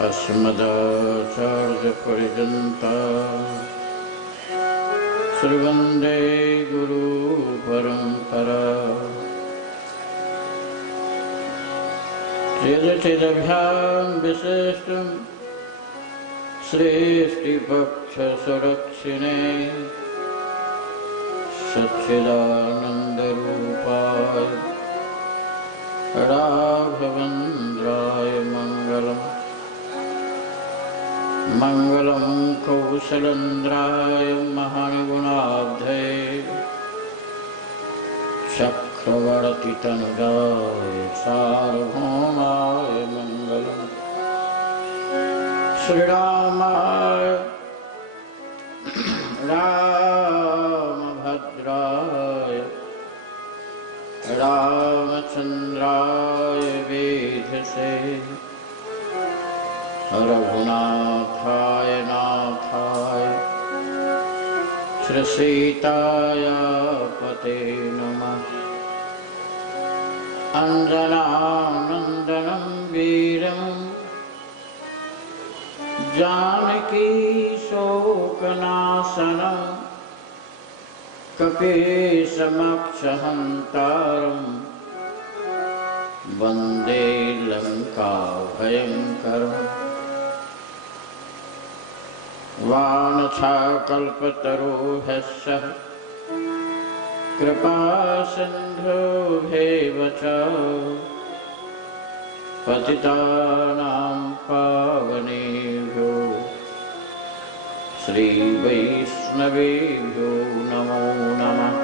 अस्मदाचार्यपर्यन्ता श्रीवन्दे गुरुपरम्परा। चिदचिदभ्यां विशिष्टं सृष्टिपक्षसुरक्षिणे सच्चिदानन्दरूपाय राघवेन्द्राय मङ्गलम्। मङ्गलं कौसलेन्द्राय महानिगुणाब्धये चक्रवर्तितनुजाय सार्वभौमाय मङ्गलम्। श्रीरामाय रामभद्राय रामचन्द्राय वेधसे रघुनाथाय नाथाय श्रीसीताय पते नमः। अञ्जनानन्दनं वीरं जानकी शोकनाशनं कपीशमक्षहन्तारं वन्दे लङ्काभयङ्करम्। वाञ्छाकल्पतरुभ्यश्च कृपासिन्धुभ्येव च पतितानां पावनेभ्यो श्रीवैष्णवेभ्यो नमो नमः।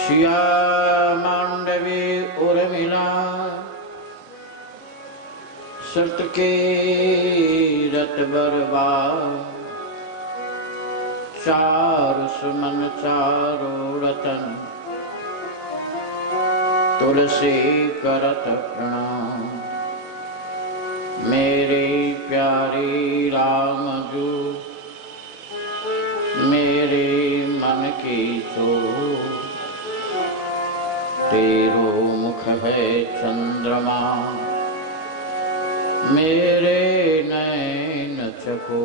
श्यामाण्डवे उर्मिला सतके रतबरवा चारु सुमन चारु रतन तुलसी करत प्रणाम। मेरे प्यारे राम जो मेरे मन की जो तेरो मुख है चंद्रमा मेरे नैन चको।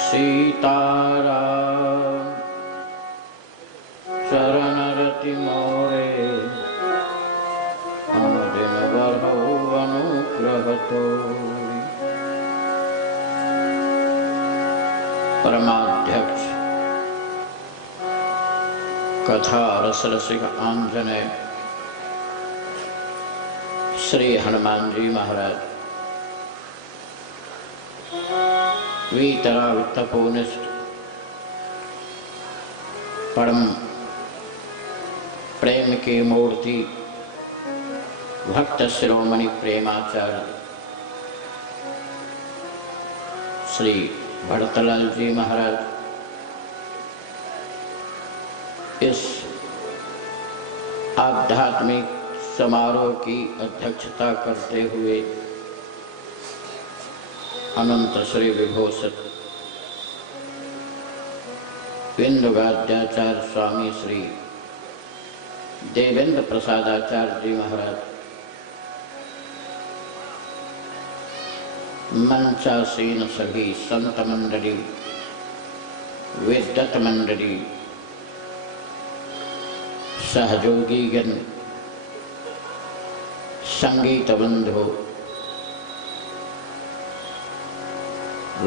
सीताराम चरण रति मोरे अनुदिन बरहु अनुग्रह तोरि। परमाध्यक्ष कथा रसरसिक आंजनेय श्री हनुमान जी महाराज वीतराग परम प्रेम की मूर्ति भक्त शिरोमणि प्रेमाचार्य श्री भरतलाल जी महाराज इस आध्यात्मिक समारोह की अध्यक्षता करते हुए अनंत श्री विभूषित बिंदुगाद्याचार्य स्वामी श्री देवेंद्र प्रसादाचार्य जी महाराज, मंचासीन सभी संत मंडली, विद्वत मंडली, सहयोगीगण, संगीत बंधु,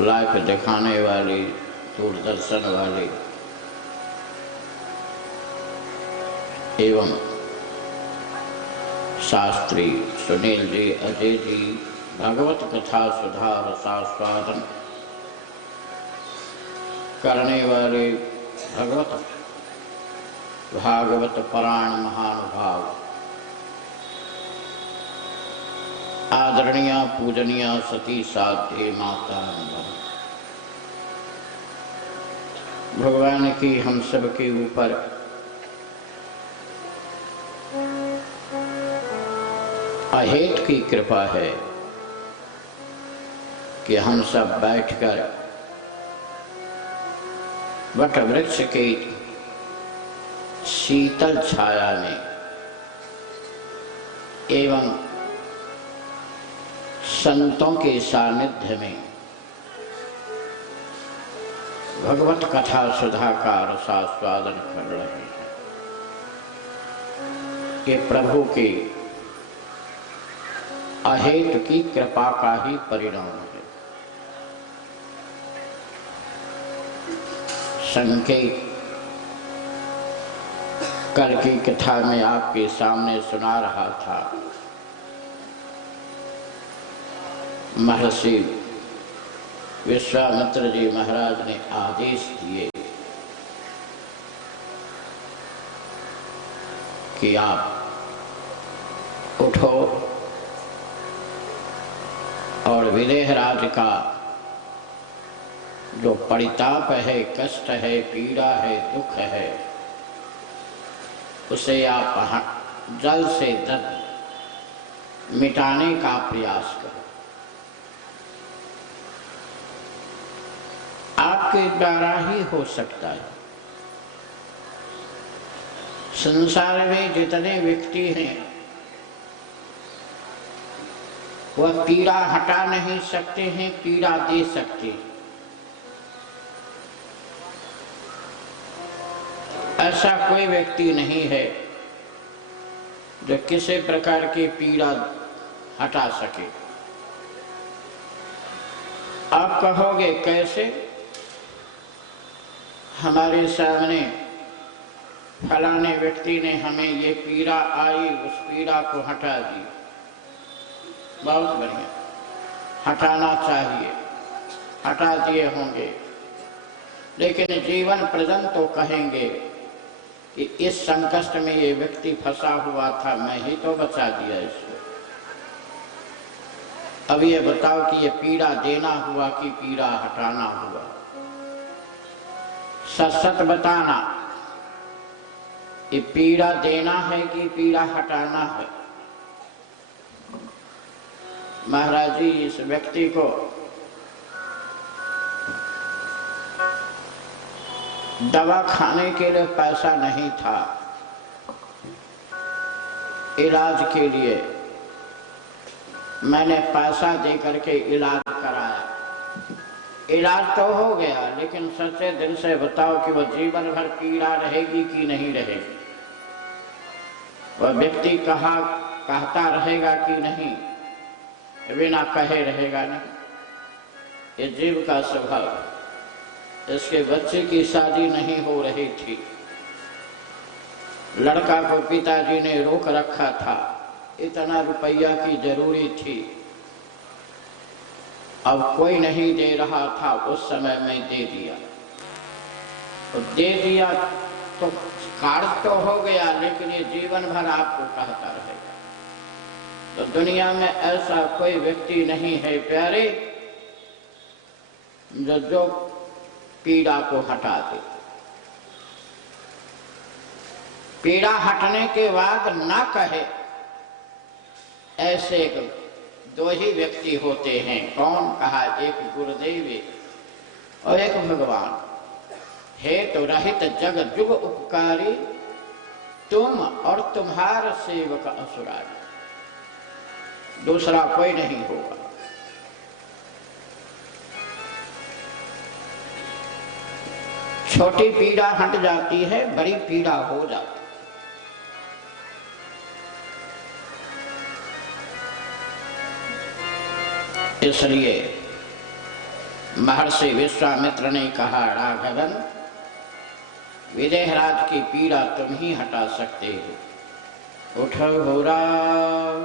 लाइव दिखाने वाले, दूरदर्शन वाले एवं शास्त्री सुनील जी, अजय जी, भगवत कथा सुधा रसास्वादन करने वाले भागवत परायण महानुभाव, आदरणीय पूजनीय सती साध्य माता, भगवान की हम सब के ऊपर अहेत की कृपा है कि हम सब बैठकर वट वृक्ष के शीतल छाया में एवं संतों के सानिध्य में भगवत कथा सुधा का रसास्वादन कर रहे हैं। ये प्रभु के अहेतु की कृपा का ही परिणाम है। संकेत कल की कथा में आपके सामने सुना रहा था। महर्षि विश्वामित्र जी महाराज ने आदेश दिए कि आप उठो और विदेहराज का जो परिताप है, कष्ट है, पीड़ा है, दुख है, उसे आप जल से मिटाने का प्रयास करो। आपके द्वारा ही हो सकता है। संसार में जितने व्यक्ति हैं वह पीड़ा हटा नहीं सकते हैं, पीड़ा दे सकते हैं। ऐसा कोई व्यक्ति नहीं है जो किसी प्रकार की पीड़ा हटा सके। आप कहोगे कैसे? हमारे सामने फलाने व्यक्ति ने हमें ये पीड़ा आई, उस पीड़ा को हटा दी। बहुत बढ़िया, हटाना चाहिए, हटा दिए होंगे, लेकिन जीवन पर्यंत तो कहेंगे कि इस संकट में ये व्यक्ति फंसा हुआ था, मैं ही तो बचा दिया इसको। अब ये बताओ कि ये पीड़ा देना हुआ कि पीड़ा हटाना हुआ? सच बताना, ये पीड़ा देना है कि पीड़ा हटाना है? महाराज जी, इस व्यक्ति को दवा खाने के लिए पैसा नहीं था, इलाज के लिए मैंने पैसा दे करके इलाज कराया। इलाज तो हो गया, लेकिन सच्चे दिल से बताओ कि वह जीवन भर पीड़ा रहेगी कि नहीं रहेगी? वह व्यक्ति कहता रहेगा कि नहीं? बिना कहे रहेगा नहीं। ये जीव का स्वभाव। इसके बच्चे की शादी नहीं हो रही थी, लड़का को पिताजी ने रोक रखा था, इतना रुपया की जरूरी थी, अब कोई नहीं दे रहा था, उस समय मैं दे दिया। तो दे दिया तो कार्य तो हो गया, लेकिन ये जीवन भर आपको कहता रहेगा। तो दुनिया में ऐसा कोई व्यक्ति नहीं है प्यारे जो पीड़ा को हटा दे। पीड़ा हटने के बाद ना कहे, ऐसे दो ही व्यक्ति होते हैं। कौन? कहा, एक गुरुदेव और एक भगवान। हे तो रहित जग जुग उपकारी, तुम और तुम्हारा सेवक असुरारी। दूसरा कोई नहीं होगा। छोटी पीड़ा हट जाती है, बड़ी पीड़ा हो जाती है। इसलिए महर्षि विश्वामित्र ने कहा, राघवन, विदेहराज की पीड़ा तुम ही हटा सकते हो, उठो हो राम।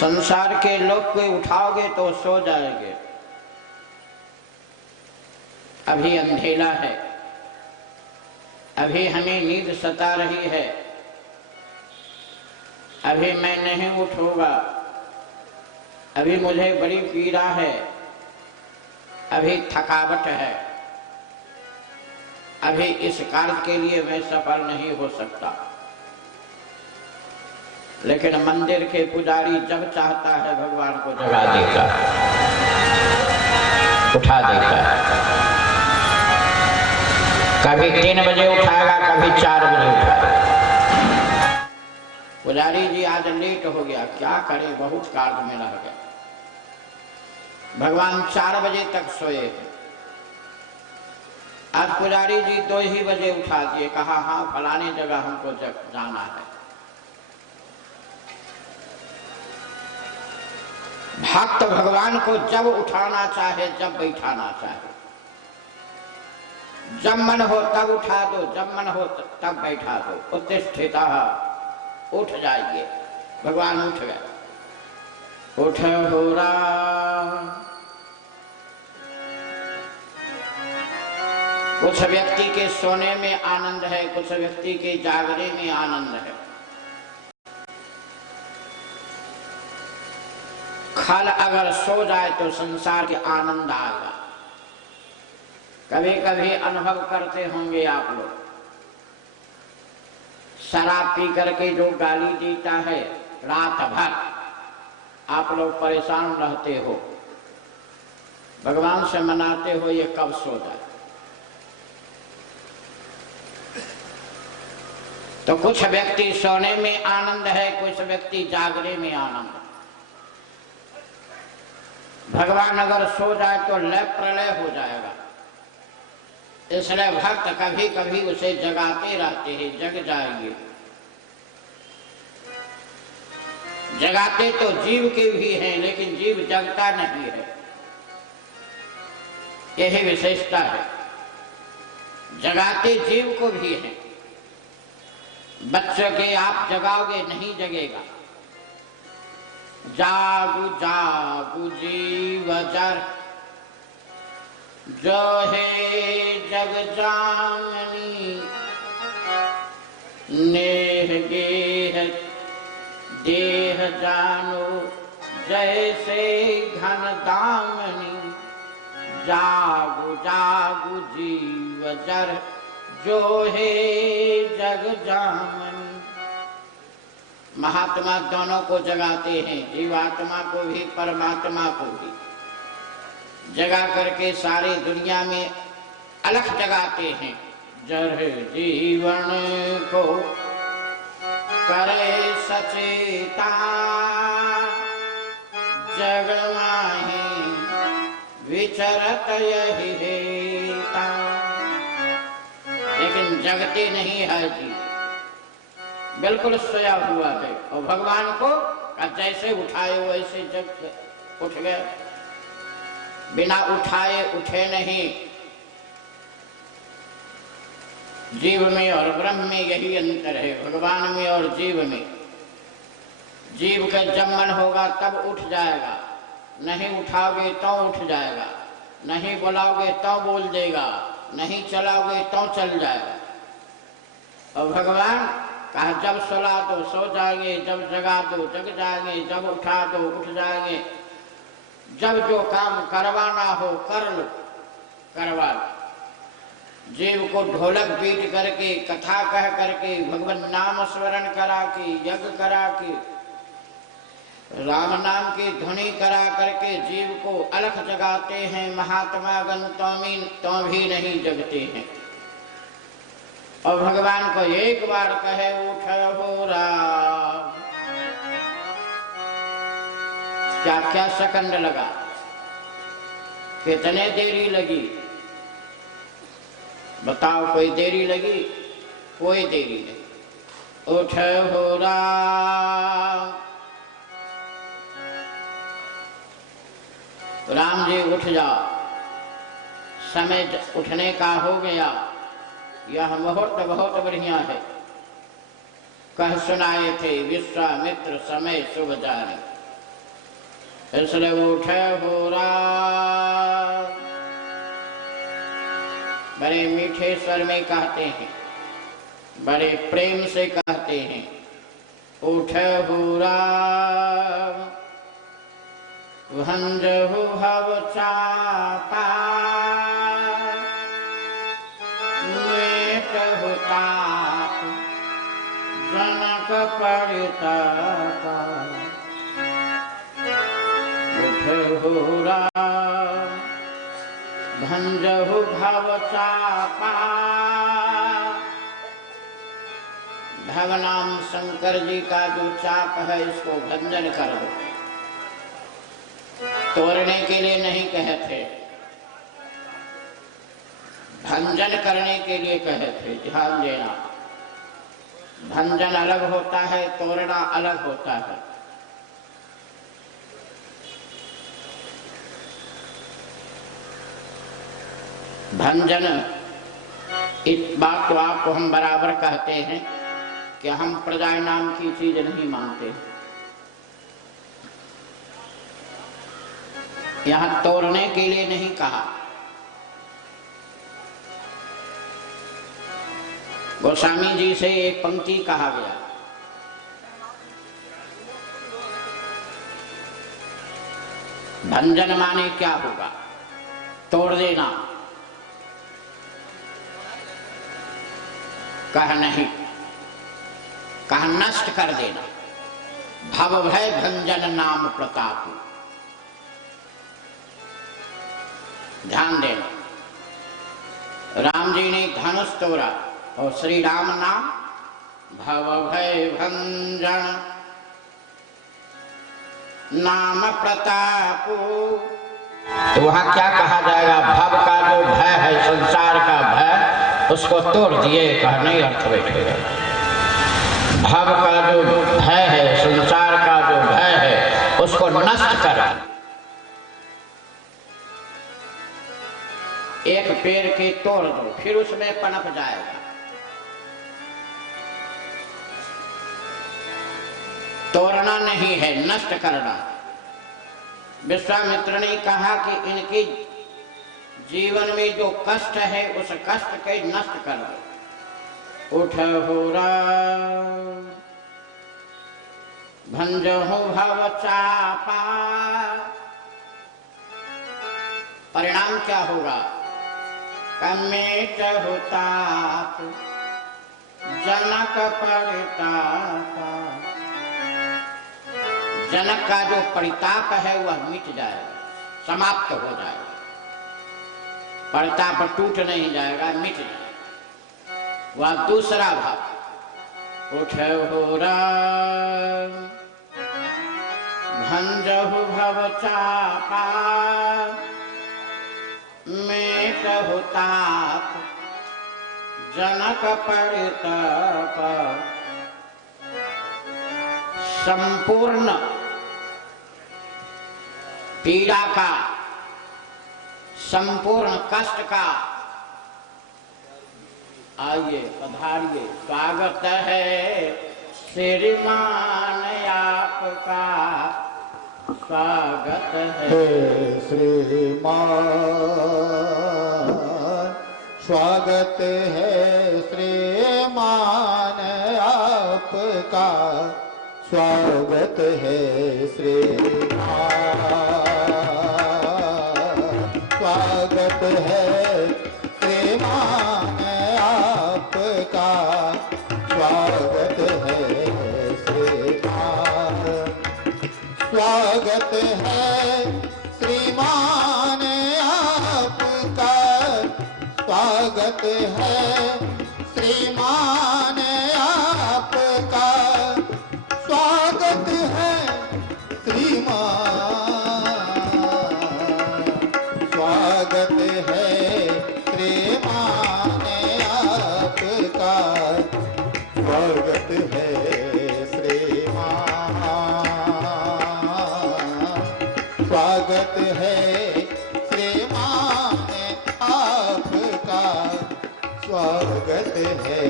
संसार के लोग को उठाओगे तो सो जाएंगे। अभी अंधेला है, अभी हमें नींद सता रही है, अभी मैं नहीं उठूंगा, अभी मुझे बड़ी पीड़ा है, अभी थकावट है, अभी इस कार्य के लिए मैं सफल नहीं हो सकता। लेकिन मंदिर के पुजारी जब चाहता है भगवान को जगा देता, उठा देता है। कभी 3 बजे उठाएगा, कभी 4 बजे उठाएगा। पुजारी जी आज लेट हो गया, क्या करे, बहुत कार्य में रह गया। भगवान 4 बजे तक सोए थे। आज पुजारी जी 2 ही बजे उठा दिए, कहा हाँ फलाने जगह हमको जाना है। भक्त भगवान को जब उठाना चाहे, जब बैठाना चाहे, जब मन हो तब उठा दो, जब मन हो तब बैठा दो। उत्तिष्ठिता, उठ जाइए। भगवान उठ गए। उठ हो राम। कुछ व्यक्ति के सोने में आनंद है, कुछ व्यक्ति के जागने में आनंद है। खल अगर सो जाए तो संसार के आनंद आएगा। कभी कभी अनुभव करते होंगे आप लोग, शराब पी करके जो गाली देता है, रात भर आप लोग परेशान रहते हो, भगवान से मनाते हो ये कब सो जाए। तो कुछ व्यक्ति सोने में आनंद है, कुछ व्यक्ति जागने में आनंद है। भगवान अगर सो जाए तो लय प्रलय हो जाएगा, इसलिए भक्त कभी कभी उसे जगाते रहते हैं। जग जाइए। जगाते तो जीव के भी हैं, लेकिन जीव जगता नहीं है, यही विशेषता है। जगाते जीव को भी है। बच्चों के आप जगाओगे नहीं जगेगा। जागु जागु जीव जर, जो है जग जामनी। नेह गेह देह जानो, जैसे घन दामनी। जागु जागु जीव जर, जो है जग जामनी। महात्मा दोनों को जगाते हैं, जीवात्मा को भी परमात्मा को भी। जगा करके सारी दुनिया में अलख जगाते हैं। जर जीवन को करे सचेता, जग माही विचरत यही हेता। लेकिन जगते नहीं है जी, बिल्कुल सोया हुआ है। और भगवान को जैसे उठाए वैसे जग उठ गए, बिना उठाए उठे नहीं। जीव में और ब्रह्म में यही अंतर है, भगवान में और जीव में। जीव का जब मन होगा तब उठ जाएगा, नहीं उठाओगे तो उठ जाएगा, नहीं बुलाओगे तो बोल देगा, नहीं चलाओगे तो चल जाएगा। और भगवान कहा जब सुला दो सो जाएंगे, जब जगा दो जग जाएंगे, जब उठा दो उठ जाएंगे। जब जो काम करवाना हो कर लो, करवा लो। जीव को ढोलक बीट करके, कथा कह करके, भगवान नाम स्मरण करा के, यज्ञ करा के, राम नाम की ध्वनि करा करके जीव को अलख जगाते हैं महात्मा गण, तो भी नहीं जगते हैं। और भगवान को एक बार कहे उठ हो राम, क्या क्या सेकंड लगा, कितने देरी लगी बताओ। कोई देरी लगी? कोई देरी नहीं। उठ हो राम। राम जी उठ जाओ, समय उठने का हो गया। यह मुहूर्त बहुत बढ़िया है। कह सुनाए थे विश्वामित्र समय शुभ जाने, इसलिए उठे हो राम। बड़े मीठे स्वर में कहते हैं, बड़े प्रेम से कहते हैं, उठे हो राम। भंजहु भव चापा, मेटहु ताप, जनक परितापा। उठहु राम, भंजहु भव चापा, भगवान शंकर जी का जो चाप है इसको भंजन कर दो। तोड़ने के लिए नहीं कहे थे, भंजन करने के लिए कहे थे। ध्यान देना, भंजन अलग होता है, तोड़ना अलग होता है। भंजन इस बात को आपको हम बराबर कहते हैं कि हम प्रजा नाम की चीज नहीं मानते। यहां तोड़ने के लिए नहीं कहा। गोस्वामी जी से एक पंक्ति कहा गया, भंजन माने क्या होगा? तोड़ देना। कहा नहीं, कहा नष्ट कर देना। भव भय भंजन नाम प्रताप। ध्यान देना, राम जी ने धनुष तोड़ा और श्री राम नाम भव भय भंजन नाम प्रताप। तो वहां क्या कहा जाएगा? भव का जो भय है, संसार का भय, उसको तोड़ दिए। कहा नहीं, अर्थ बैठेगा। भव का जो भय है, संसार का जो भय है, उसको नष्ट कर। एक पेड़ के तोड़ दो, फिर उसमें पनप जाएगा। तोड़ना नहीं है, नष्ट करना। विश्वामित्र ने कहा कि इनके जीवन में जो कष्ट है, उस कष्ट के नष्ट कर दो। उठहु भंजहु भव चापा। परिणाम क्या होगा? कमेटहु ताप जनक परिताप। जनक का जो परिताप है वह मिट जाएगा, समाप्त हो जाएगा। परिताप टूट नहीं जाएगा, मिट जाएगा। वह दूसरा भाव। उठहु भंजहु भव चापा मेटहु ताप जनक परिताप। संपूर्ण पीड़ा का, संपूर्ण कष्ट का, आइए पधारिए, स्वागत है श्रीमान आपका, स्वागत है श्रीमान, स्वागत है श्रीमान आपका, स्वागत है श्रीमान, स्वागत है श्रीमान आपका, स्वागत है श्रीमान, स्वागत है श्रीमान आपका, स्वागत है श्रीमान आपका, स्वागत है श्रीमान, स्वागत है श्रीमान आपका, स्वागत है श्रीमान, स्वागत है श्रीमान आपका, स्वागत है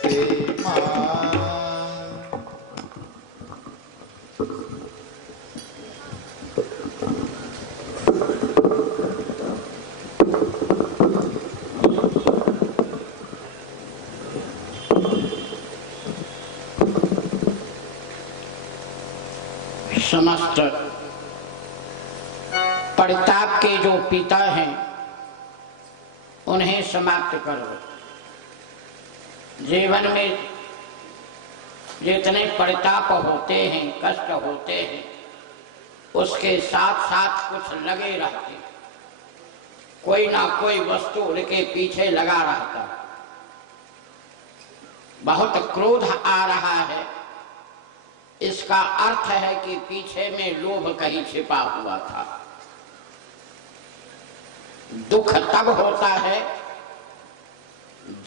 श्रीमान। समस्त परिताप के जो पिता हैं उन्हें समाप्त करो। जीवन में जितने परिताप होते हैं, कष्ट होते हैं, उसके साथ साथ कुछ लगे रहते, कोई ना कोई वस्तु उनके पीछे लगा रहता। बहुत क्रोध आ रहा है, इसका अर्थ है कि पीछे में लोभ कहीं छिपा हुआ था। दुख तब होता है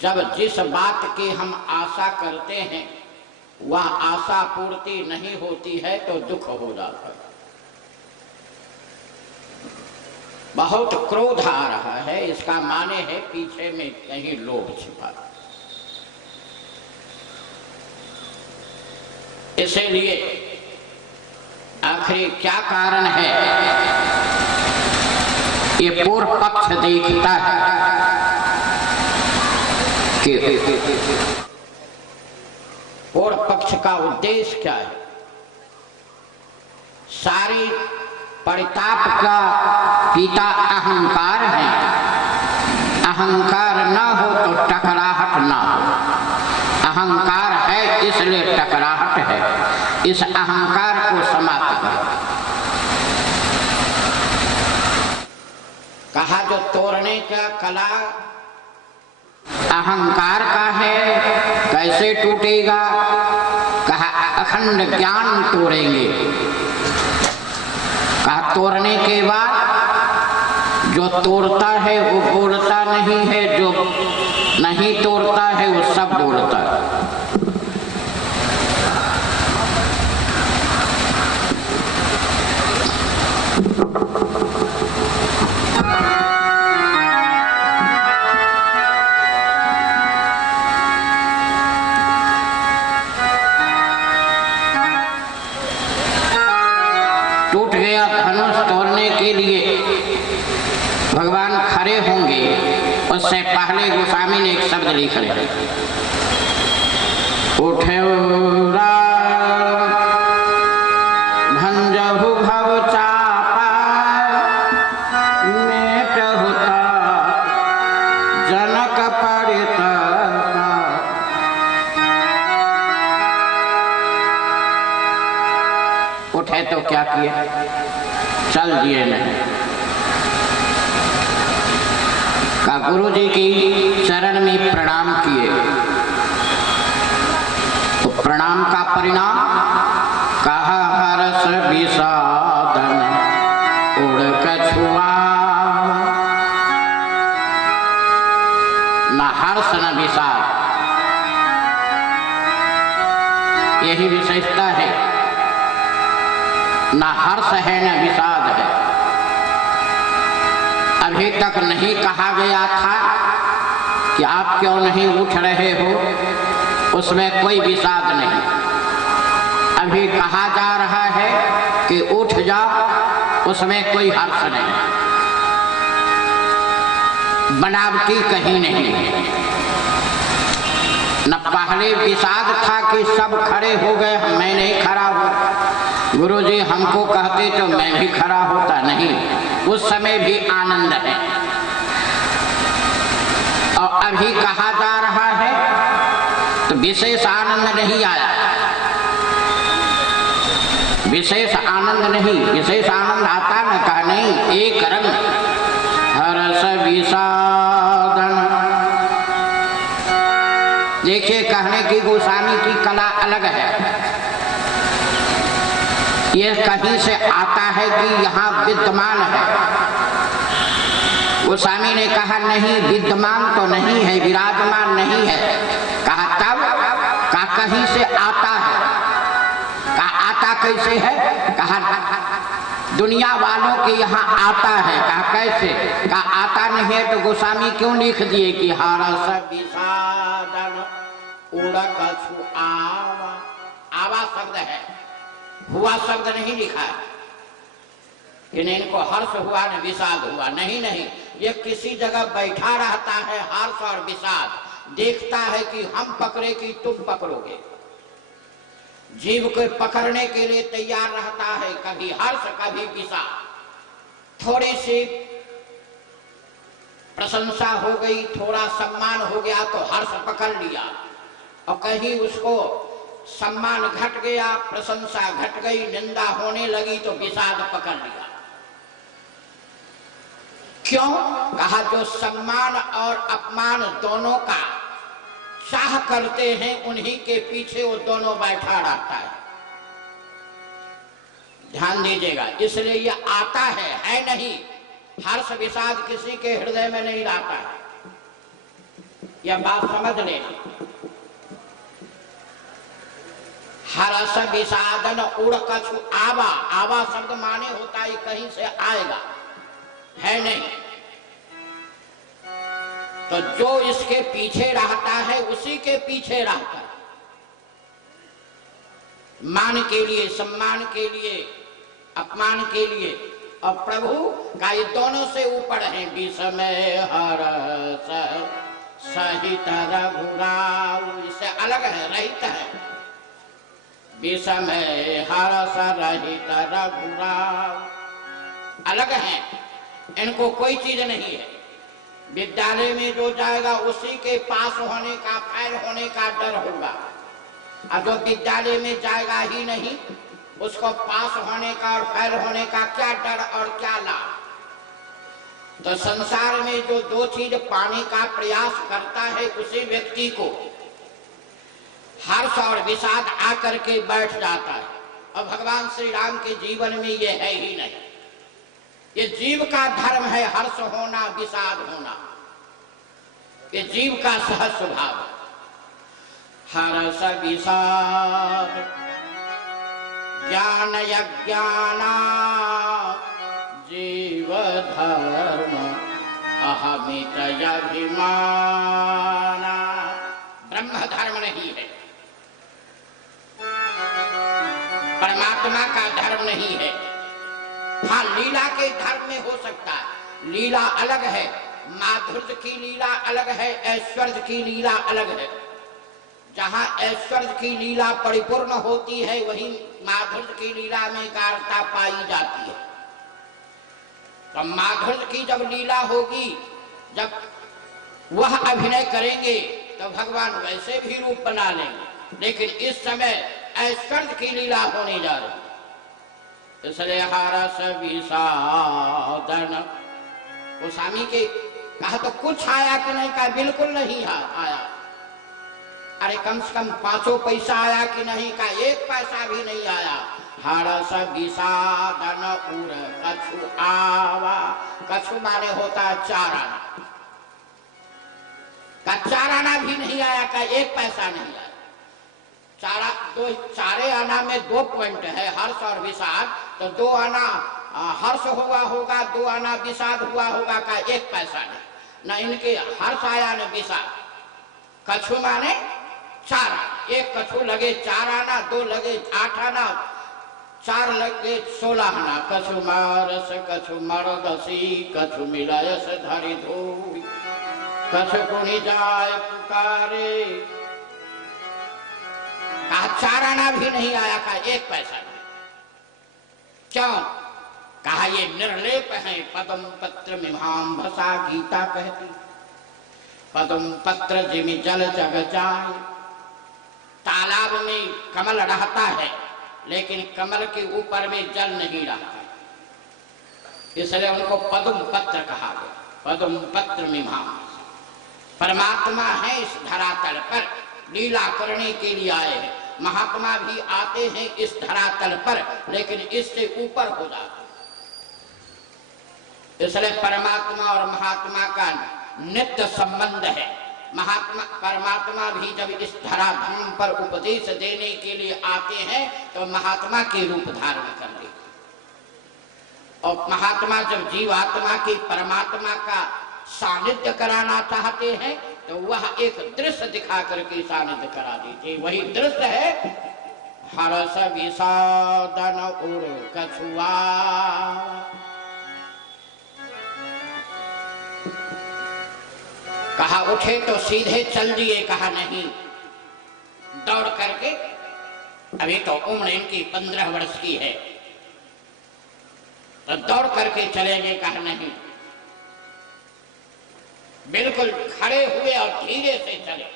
जब जिस बात की हम आशा करते हैं वह आशा पूर्ति नहीं होती है तो दुख हो जाता है। बहुत क्रोध आ रहा है, इसका माने है पीछे में कहीं लोभ छिपा। इसलिए आखिर क्या कारण है, ये पूर्व पक्ष देखता है कि पूर्व पक्ष का उद्देश्य क्या है। सारी परिताप का पिता अहंकार है। अहंकार ना हो तो टकराहट ना हो। अहंकार है इसलिए टकराहट है। इस अहंकार को समाप्त करो। कहा जो तोड़ने का कला अहंकार का है, कैसे टूटेगा? कहा अखंड ज्ञान तोड़ेंगे। कहा तोड़ने के बाद जो तोड़ता है वो बोलता नहीं है, जो नहीं तोड़ता है वो सब बोलता है। टूट गया धनुष, तोड़ने के लिए भगवान खड़े होंगे, उससे पहले गोस्वामी ने एक शब्द लिख रहे, उठे भंजहु भव चापा मेटहु जनक परितर्पा। उठे तो क्या किए, चल दिए नहीं। का गुरु जी की चरण में प्रणाम किए तो प्रणाम का परिणाम कहा हर्ष विषादन उड़ कछुआ। न हर्ष न विषाद, यही विशेषता है। न हर्ष है न विषाद है। अभी तक नहीं कहा गया था कि आप क्यों नहीं उठ रहे हो, उसमें कोई विषाद नहीं। अभी कहा जा रहा है कि उठ जाओ, उसमें कोई हर्ष नहीं। बनावटी कहीं नहीं है। न पहले विषाद था कि सब खड़े हो गए, मैं नहीं खड़ा हूं। गुरु जी हमको कहते तो मैं भी खड़ा होता, नहीं। उस समय भी आनंद है। और अभी कहा जा रहा है तो विशेष आनंद नहीं आया। विशेष आनंद नहीं, विशेष आनंद आता न, कहा नहीं। एक रंग हर्ष विषादन। देखिए कहने की गोस्वामी की कला अलग है। ये कहीं से आता है कि यहाँ विद्यमान है। गोस्वामी ने कहा नहीं, विद्यमान तो नहीं है, विराजमान नहीं है। कहा तब, कहा कहीं से आता है। कहा आता कैसे है? कहा दुनिया वालों के यहाँ आता है। कहा कैसे? कहा आता नहीं है तो गोस्वामी क्यों लिख दिए कि हर्ष विषादन उड़ कछु आवा। आवा शब्द है, हुआ शब्द नहीं लिखा है कि इनको हर्ष हुआ न विषाद हुआ। नहीं नहीं, ये किसी जगह बैठा रहता है हर्ष और विषाद, देखता है कि हम पकड़े कि तुम पकड़ोगे। जीव को पकड़ने के लिए तैयार रहता है, कभी हर्ष कभी विषाद। थोड़ी सी प्रशंसा हो गई, थोड़ा सम्मान हो गया तो हर्ष पकड़ लिया, और कहीं उसको सम्मान घट गया, प्रशंसा घट गई, निंदा होने लगी तो विषाद पकड़ लिया। क्यों? कहा जो सम्मान और अपमान दोनों का चाह करते हैं उन्हीं के पीछे वो दोनों बैठा रहता है। ध्यान दीजिएगा, इसलिए ये आता है नहीं। हर्ष विषाद किसी के हृदय में नहीं रहता है, यह बात समझ लेना। हर्ष विषादन उड़ कछु आवा, आवा शब्द माने होता है कहीं से आएगा, है नहीं। तो जो इसके पीछे रहता है उसी के पीछे रहता है, मान के लिए, सम्मान के लिए, अपमान के लिए। और प्रभु का ये दोनों से ऊपर है। विषमय हर्ष सहित रघुराऊ, इससे अलग है, रहित है। विषमय हर्ष रहित रघुराऊ अलग है, इनको कोई चीज नहीं है। विद्यालय में जो जाएगा उसी के पास होने का, फेल होने का डर होगा, और जो विद्यालय में जाएगा ही नहीं उसको पास होने का और फेल होने का क्या डर और क्या लाभ। तो संसार में जो दो चीज पाने का प्रयास करता है उसी व्यक्ति को हर्ष और विषाद आकर के बैठ जाता है। और भगवान श्री राम के जीवन में ये है ही नहीं। ये जीव का धर्म है, हर्ष होना, विषाद होना, ये जीव का सहज स्वभाव है। हर्ष विषाद ज्ञान यज्ञाना जीव धर्म अहमित अभिमाना, ब्रह्म धर्म नहीं है, परमात्मा का धर्म नहीं है। हाँ, लीला के धर्म में हो सकता है, लीला अलग है, माधुर्य की लीला अलग है, ऐश्वर्य की लीला अलग है। जहाँ ऐश्वर्य की लीला परिपूर्ण होती है वही माधुर्य की लीला में गाढ़ता पाई जाती है। तो माधुर्य की जब लीला होगी, जब वह अभिनय करेंगे तो भगवान वैसे भी रूप बना लेंगे, लेकिन इस समय ऐश्वर्य की लीला होने जा रही। इसलिए हर्ष विषादन, गोस्वामी के कहा तो कुछ आया कि नहीं, कहा बिल्कुल नहीं आया। अरे कम से कम 5 पैसा आया कि नहीं, का 1 पैसा भी नहीं आया। हर्ष विषादन उर कछु आवा, कछु माने होता है 4 आना, का 4 आना भी नहीं आया, का 1 पैसा नहीं आया। 4 आना में 2 पॉइंट है, हर्ष और विषाद। तो 2 आना हर्ष हुआ होगा, 2 आना विषाद हुआ होगा, का 1 पैसा नहीं। न इनके हर्ष आया न विषाद। कछु माने 4, 1 कछु लगे 4 आना, 2 लगे 8 आना, 4 लगे 16 आना। कछु मारस कछु मरदसी, कछु मिलायस धरि धूरी, कछु कुनि जाय पुकारे, कहा 4 आना भी नहीं आया, का 1 पैसा नहीं। क्यों? कहा ये निर्लेप है। पदम पत्र मिमाम भसा, गीता कहती, पदम पत्र जिमि जल जग जाए। तालाब में कमल रहता है लेकिन कमल के ऊपर में जल नहीं रहता, इसलिए उनको पद्म पत्र कहा गया। पद्म पत्र मिमाम, परमात्मा है इस धरातल पर, लीला करने के लिए आए हैं। महात्मा भी आते हैं इस धरातल पर, लेकिन इससे ऊपर हो जाते। इसलिए परमात्मा और महात्मा का नित्य संबंध है। महात्मा परमात्मा भी जब इस धराधाम पर उपदेश देने के लिए आते हैं तो महात्मा के रूप धारण कर लेते, और महात्मा जब जीवात्मा की परमात्मा का सानिध्य कराना चाहते हैं तो वह एक दृश्य दिखा करके सानिध्य करा देते। वही दृश्य है हर्ष विषादन उर कछुआ। कहा उठे तो सीधे चल दिए, कहा नहीं दौड़ करके। अभी तो उम्र इनकी 15 वर्ष की है, तो दौड़ करके चलेंगे, कहा नहीं, बिल्कुल खड़े हुए और धीरे से चले।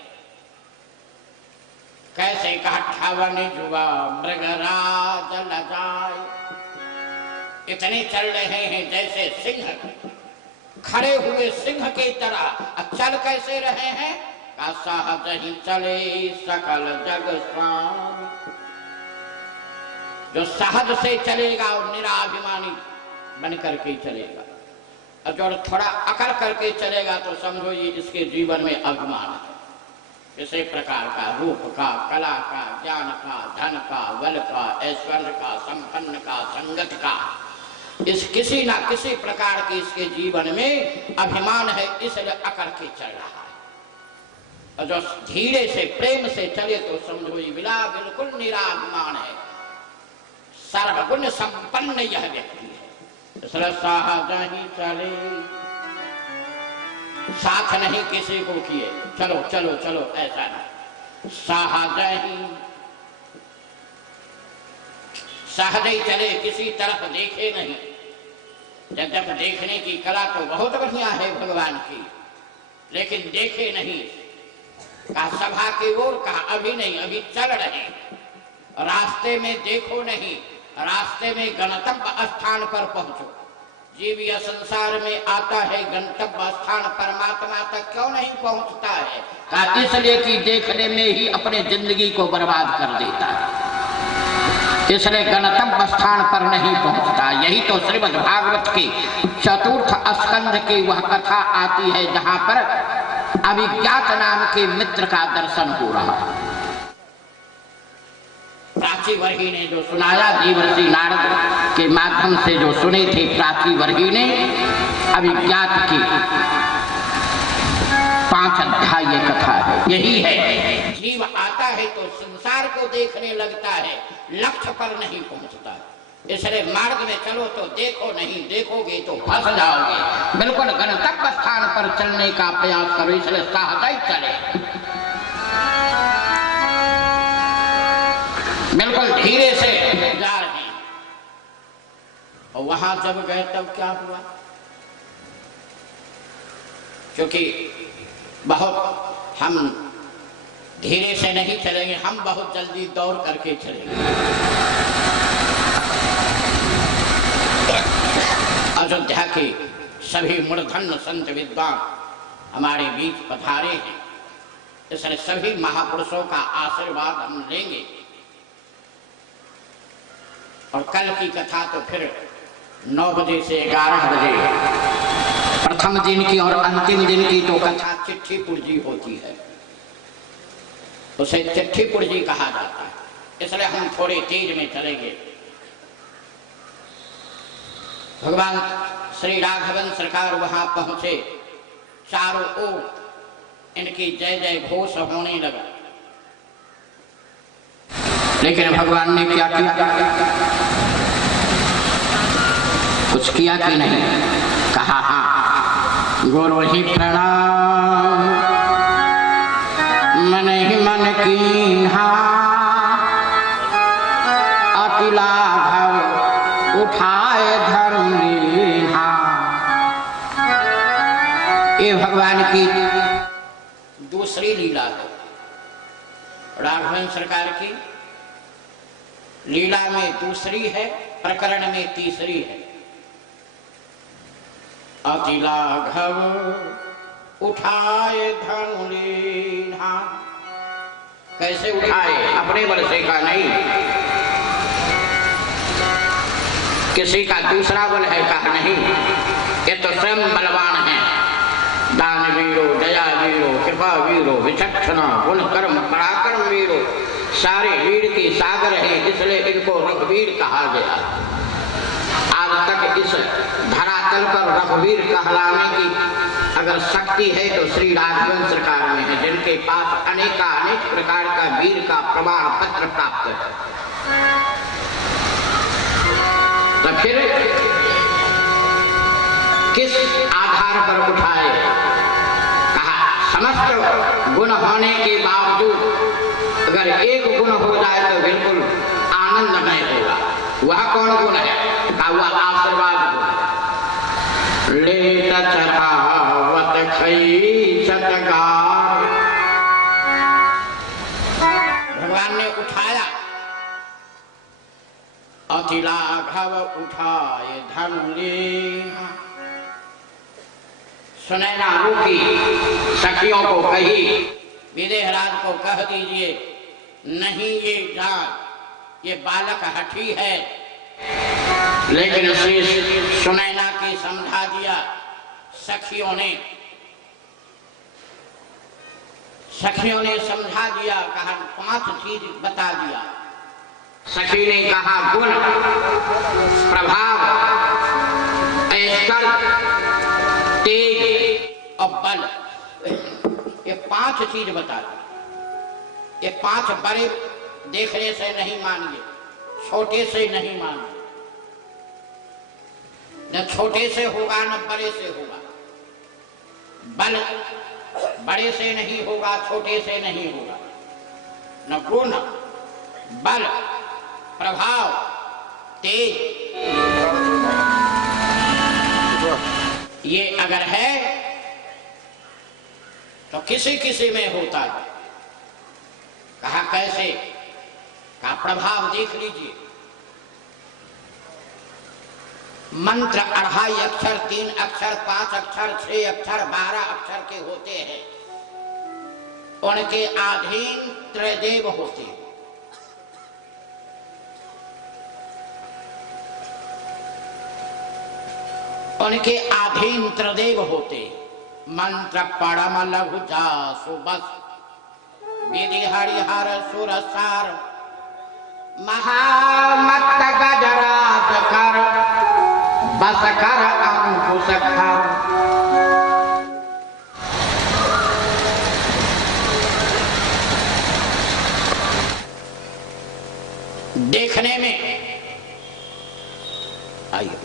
कैसे? कहा ठावन जुआ मृगराज लजाए। इतने चल रहे हैं जैसे सिंह, खड़े हुए सिंह की तरह। चल कैसे रहे हैं? का सहज ही चले सकल जग स्वामी। जो सहज से चलेगा और निराभिमानी बन करके चलेगा, और जो थोड़ा अकड़ करके चलेगा तो समझो ये इसके जीवन में अभिमान है। किसी प्रकार का, रूप का, कला का, ज्ञान का, धन का, बल का, ऐश्वर्य का, संपन्न का, संगत का, इस किसी ना किसी प्रकार के इसके जीवन में अभिमान है, इसलिए अकड़ के चल रहा है। और जो धीरे से प्रेम से चले तो समझो ये बिल्कुल निराभिमान है, सर्वगुण संपन्न यह व्यक्ति है। इसलिए सहज ही चले, साथ नहीं किसी को किए, चलो चलो चलो ऐसा नहीं, सहज ही चले, किसी तरफ देखे नहीं। जब देखने की कला तो बहुत बढ़िया है भगवान की, लेकिन देखे नहीं। कहा सभा की ओर, कहा अभी नहीं, अभी चल रहे, रास्ते में देखो नहीं, रास्ते में गंतव्य स्थान पर पहुंचो। जीव यह संसार में आता है, गंतव्य स्थान परमात्मा तक क्यों नहीं पहुंचता है? कहा इसलिए कि देखने में ही अपने जिंदगी को बर्बाद कर देता है, इसलिए गंतव्य स्थान पर नहीं पहुंचता। यही तो श्रीमद् भागवत के चतुर्थ स्कंध की वह कथा आती है जहां पर अभिज्ञात नाम के मित्र का दर्शन हो रहा है। प्राची वर्गी ने जो सुनाया, देवर्षि नारद के माध्यम से जो सुने थे प्राची वर्गी ने, अभिज्ञात की 5 अध्याय ये कथा है। यही है, जीव आता है तो संसार को देखने लगता है, लक्ष्य पर नहीं पहुंचता। इसलिए मार्ग में चलो तो देखो नहीं, देखोगे तो फंस जाओगे। बिल्कुल गंतव्य स्थान पर चलने का प्रयास करो, इसलिए सहज ही चले, बिल्कुल धीरे से जा रहे हैं। और वहां जब गए तब क्या हुआ? क्योंकि बहुत हम धीरे से नहीं चलेंगे, हम बहुत जल्दी दौड़ करके चलेंगे। अयोध्या के सभी मूर्धन्य संत विद्वान हमारे बीच पधारे हैं, इसलिए सभी महापुरुषों का आशीर्वाद हम लेंगे। और कल की कथा तो फिर 9 बजे से 11 बजे, प्रथम दिन की और अंतिम दिन की तो कथा चिट्ठी पुर्जी होती है, उसे चिट्ठी पुर्जी कहा जाता है। इसलिए हम थोड़े तेज में चलेंगे। भगवान श्री राघवन सरकार वहां पहुंचे, चारों ओर इनकी जय जय घोष होने लगा। लेकिन भगवान ने क्या किया? कुछ किया कि नहीं? कहा हाँ, गुरु ही प्रणाम मन ही मन कीन्हा, अति लाघव उठाए धर्म लीन्हा। ये भगवान की दूसरी लीला है। राघवन सरकार की लीला में दूसरी है, प्रकरण में तीसरी है। अति लाघव उठाए धनु लीन्हा। कैसे उठाए? अपने बल से का नहीं, किसी का दूसरा बल है कहा नहीं, ये तो स्वयं बलवान है। दान वीरो, दया वीरो, कृपा वीरो, विचक्षणा, गुण कर्म पराक्रम वीरो, सारे वीर के सागर है, इसलिए इनको रघुवीर कहा गया। आज तक इस धरातल पर रघुवीर कहलाने की अगर शक्ति है तो श्री राघवन सरकार में है, जिनके पास अनेक प्रकार का वीर का प्रमाण पत्र प्राप्त है। तो फिर किस आधार पर उठाए? कहा समस्त गुण होने के बावजूद अगर एक गुण हो जाए तो बिल्कुल आनंदमय होगा। वह कौन गुण है? कहा वह आशीर्वाद गुण। लेत चढ़ावत खई सतगार। भगवान ने उठाया, अति लाघव उठाए धनु लीन्हा। सुनैना रूपी सखियों को कही विदेहराज को कह दीजिए, नहीं ये जान, ये बालक हठी है। लेकिन श्री सुनैना की समझा दिया। सखियों ने समझा दिया, कहा 5 चीज बता दिया। सखी ने कहा गुण, प्रभाव, ऐश्वर्य, तेज और बल, ये 5 चीज बता दी। ये 5 बड़े देखने से नहीं मानिए, छोटे से नहीं मानिए। न छोटे से होगा न बड़े से होगा। बल बड़े से नहीं होगा, छोटे से नहीं होगा। न गुण, बल, प्रभाव, तेज, ये अगर है तो किसी किसी में होता है। कहा कैसे? कहा प्रभाव देख लीजिए। मंत्र 2.5 अक्षर, 3 अक्षर, 5 अक्षर, 6 अक्षर, 12 अक्षर के होते हैं। उनके अधीन त्रयदेव होते हैं। उनके अधीन त्रयदेव होते। मंत्र परम लघु जासु बस, विधि हरिहर सुरसार, महामत्त गजराज कर, बस कर अंकुश खर। देखने में आइए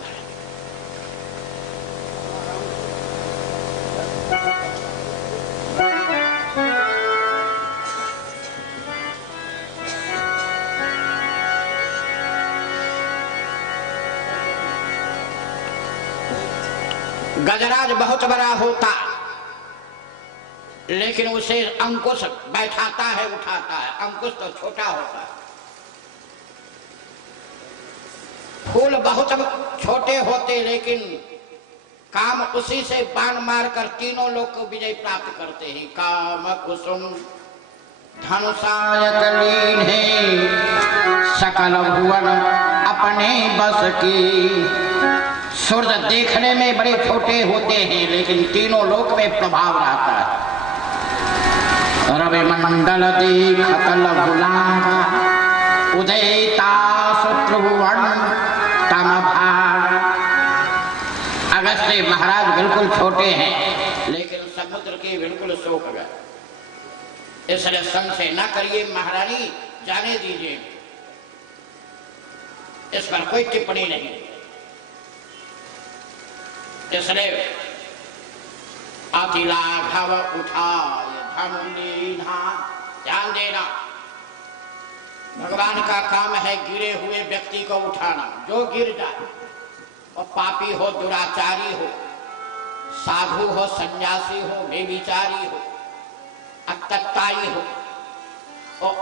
गजराज बहुत बड़ा होता, लेकिन उसे अंकुश बैठाता है, उठाता है। अंकुश तो छोटा होता है। फूल बहुत छोटे होते, लेकिन काम उसी से बाण मारकर तीनों लोग को विजय प्राप्त करते हैं। काम कुसुम धनुषायत लीन है, सकल भुवन अपने बस की। सूर्य देखने में बड़े छोटे होते हैं, लेकिन तीनों लोक में प्रभाव रहता है। रवि मंडल देखत लघुलाभ, उदयता शत्रुवन तम भार। अगस्त्य महाराज बिल्कुल छोटे हैं, लेकिन समुद्र के बिल्कुल सोख गए। इसलिए संशय न करिए महारानी, जाने दीजिए, इस पर कोई टिप्पणी नहीं। इसलिए अति लाघव उठाए धनु लीन्हा। ध्यान देना, भगवान का काम है गिरे हुए व्यक्ति को उठाना। जो गिर जाए, और पापी हो, दुराचारी हो, साधु हो, सन्यासी हो, बेविचारी हो, अतत्ताई हो, और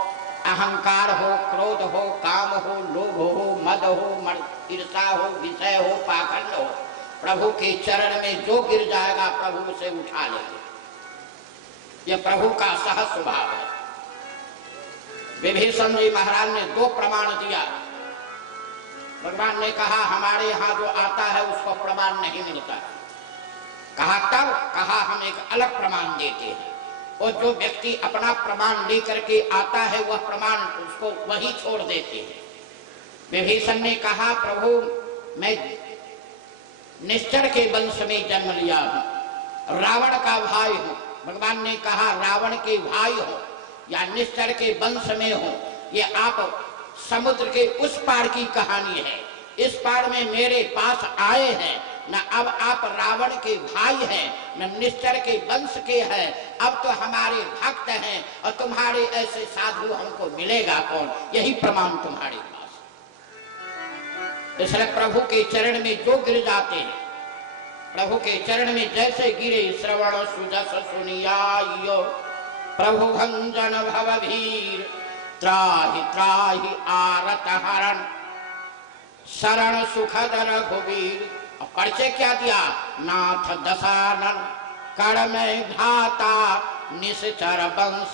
अहंकार हो, क्रोध हो, काम हो, लोभ हो, मद हो, ईर्षा हो, विषय हो, पाखंड हो, प्रभु के चरण में जो गिर जाएगा प्रभु उसे उठा लेंगे। यह प्रभु का सहज स्वभाव है। विभीषण जी महाराज ने 2 प्रमाण दिया। भगवान ने कहा हमारे यहाँ जो आता है उसको प्रमाण नहीं मिलता। कहा तब? कहा हम एक अलग प्रमाण देते हैं, और जो व्यक्ति अपना प्रमाण लेकर के आता है वह प्रमाण उसको वही छोड़ देते हैं। विभीषण ने कहा प्रभु मैं निश्चर के वंश में जन्म लिया हूं, रावण का भाई हूं। भगवान ने कहा रावण के भाई हो या निश्चर के वंश में हो, ये आप समुद्र के उस पार की कहानी है। इस पार में मेरे पास आए हैं, न अब आप रावण के भाई हैं, न निश्चर के वंश के हैं। अब तो हमारे भक्त हैं, और तुम्हारे ऐसे साधु हमको मिलेगा कौन? यही प्रमाण तुम्हारे पास। इसलिए प्रभु के चरण में जो गिर जाते हैं, प्रभु के चरण में जैसे गिरे, श्रवण सुजस सुनियायो प्रभु भंजन भवभीर, त्राहि त्राहि आरत हरण, शरण सुखद रघुबीर। परिचय क्या दिया? नाथ दशानन कर में घाता, निश्चर वंश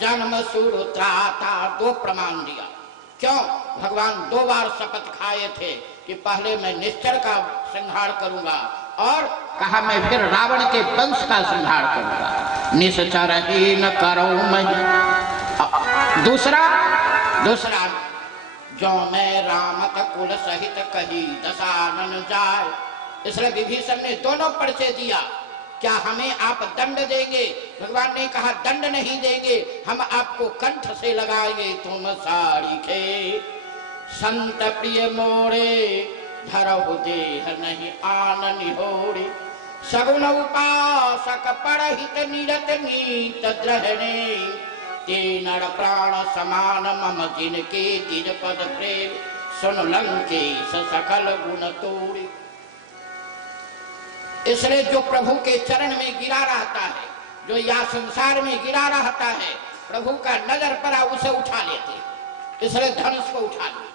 जन्म सुर त्राता। 2 प्रमाण दिया। क्यों? भगवान 2 बार शपथ खाए थे कि पहले मैं निश्चर का संहार करूंगा और कहा मैं फिर रावण के वंश का संहार करूंगा। निश्चर ही न करो मैं। दूसरा जो मैं रामत कुल सहित कही दशानन जाए। इसलिए विभीषण ने दोनों परिचय दिया। क्या हमें आप दंड देंगे? भगवान ने कहा दंड नहीं देंगे, हम आपको कंठ से लगाएंगे। तुम साड़ी के संत प्रिय मोरे धरहु देह नहीं आन निहोरे। सगुन उपासक परहित निरत नीत ग्रहणे। ते नर प्राण समान मम जिनके दिज पद प्रेम। सुन लंकेश सकल गुण तोड़े। इसलिए जो प्रभु के चरण में गिरा रहता है, जो या संसार में गिरा रहता है, प्रभु का नजर पड़ा उसे उठा लेते। इसलिए धनुष को उठा ले।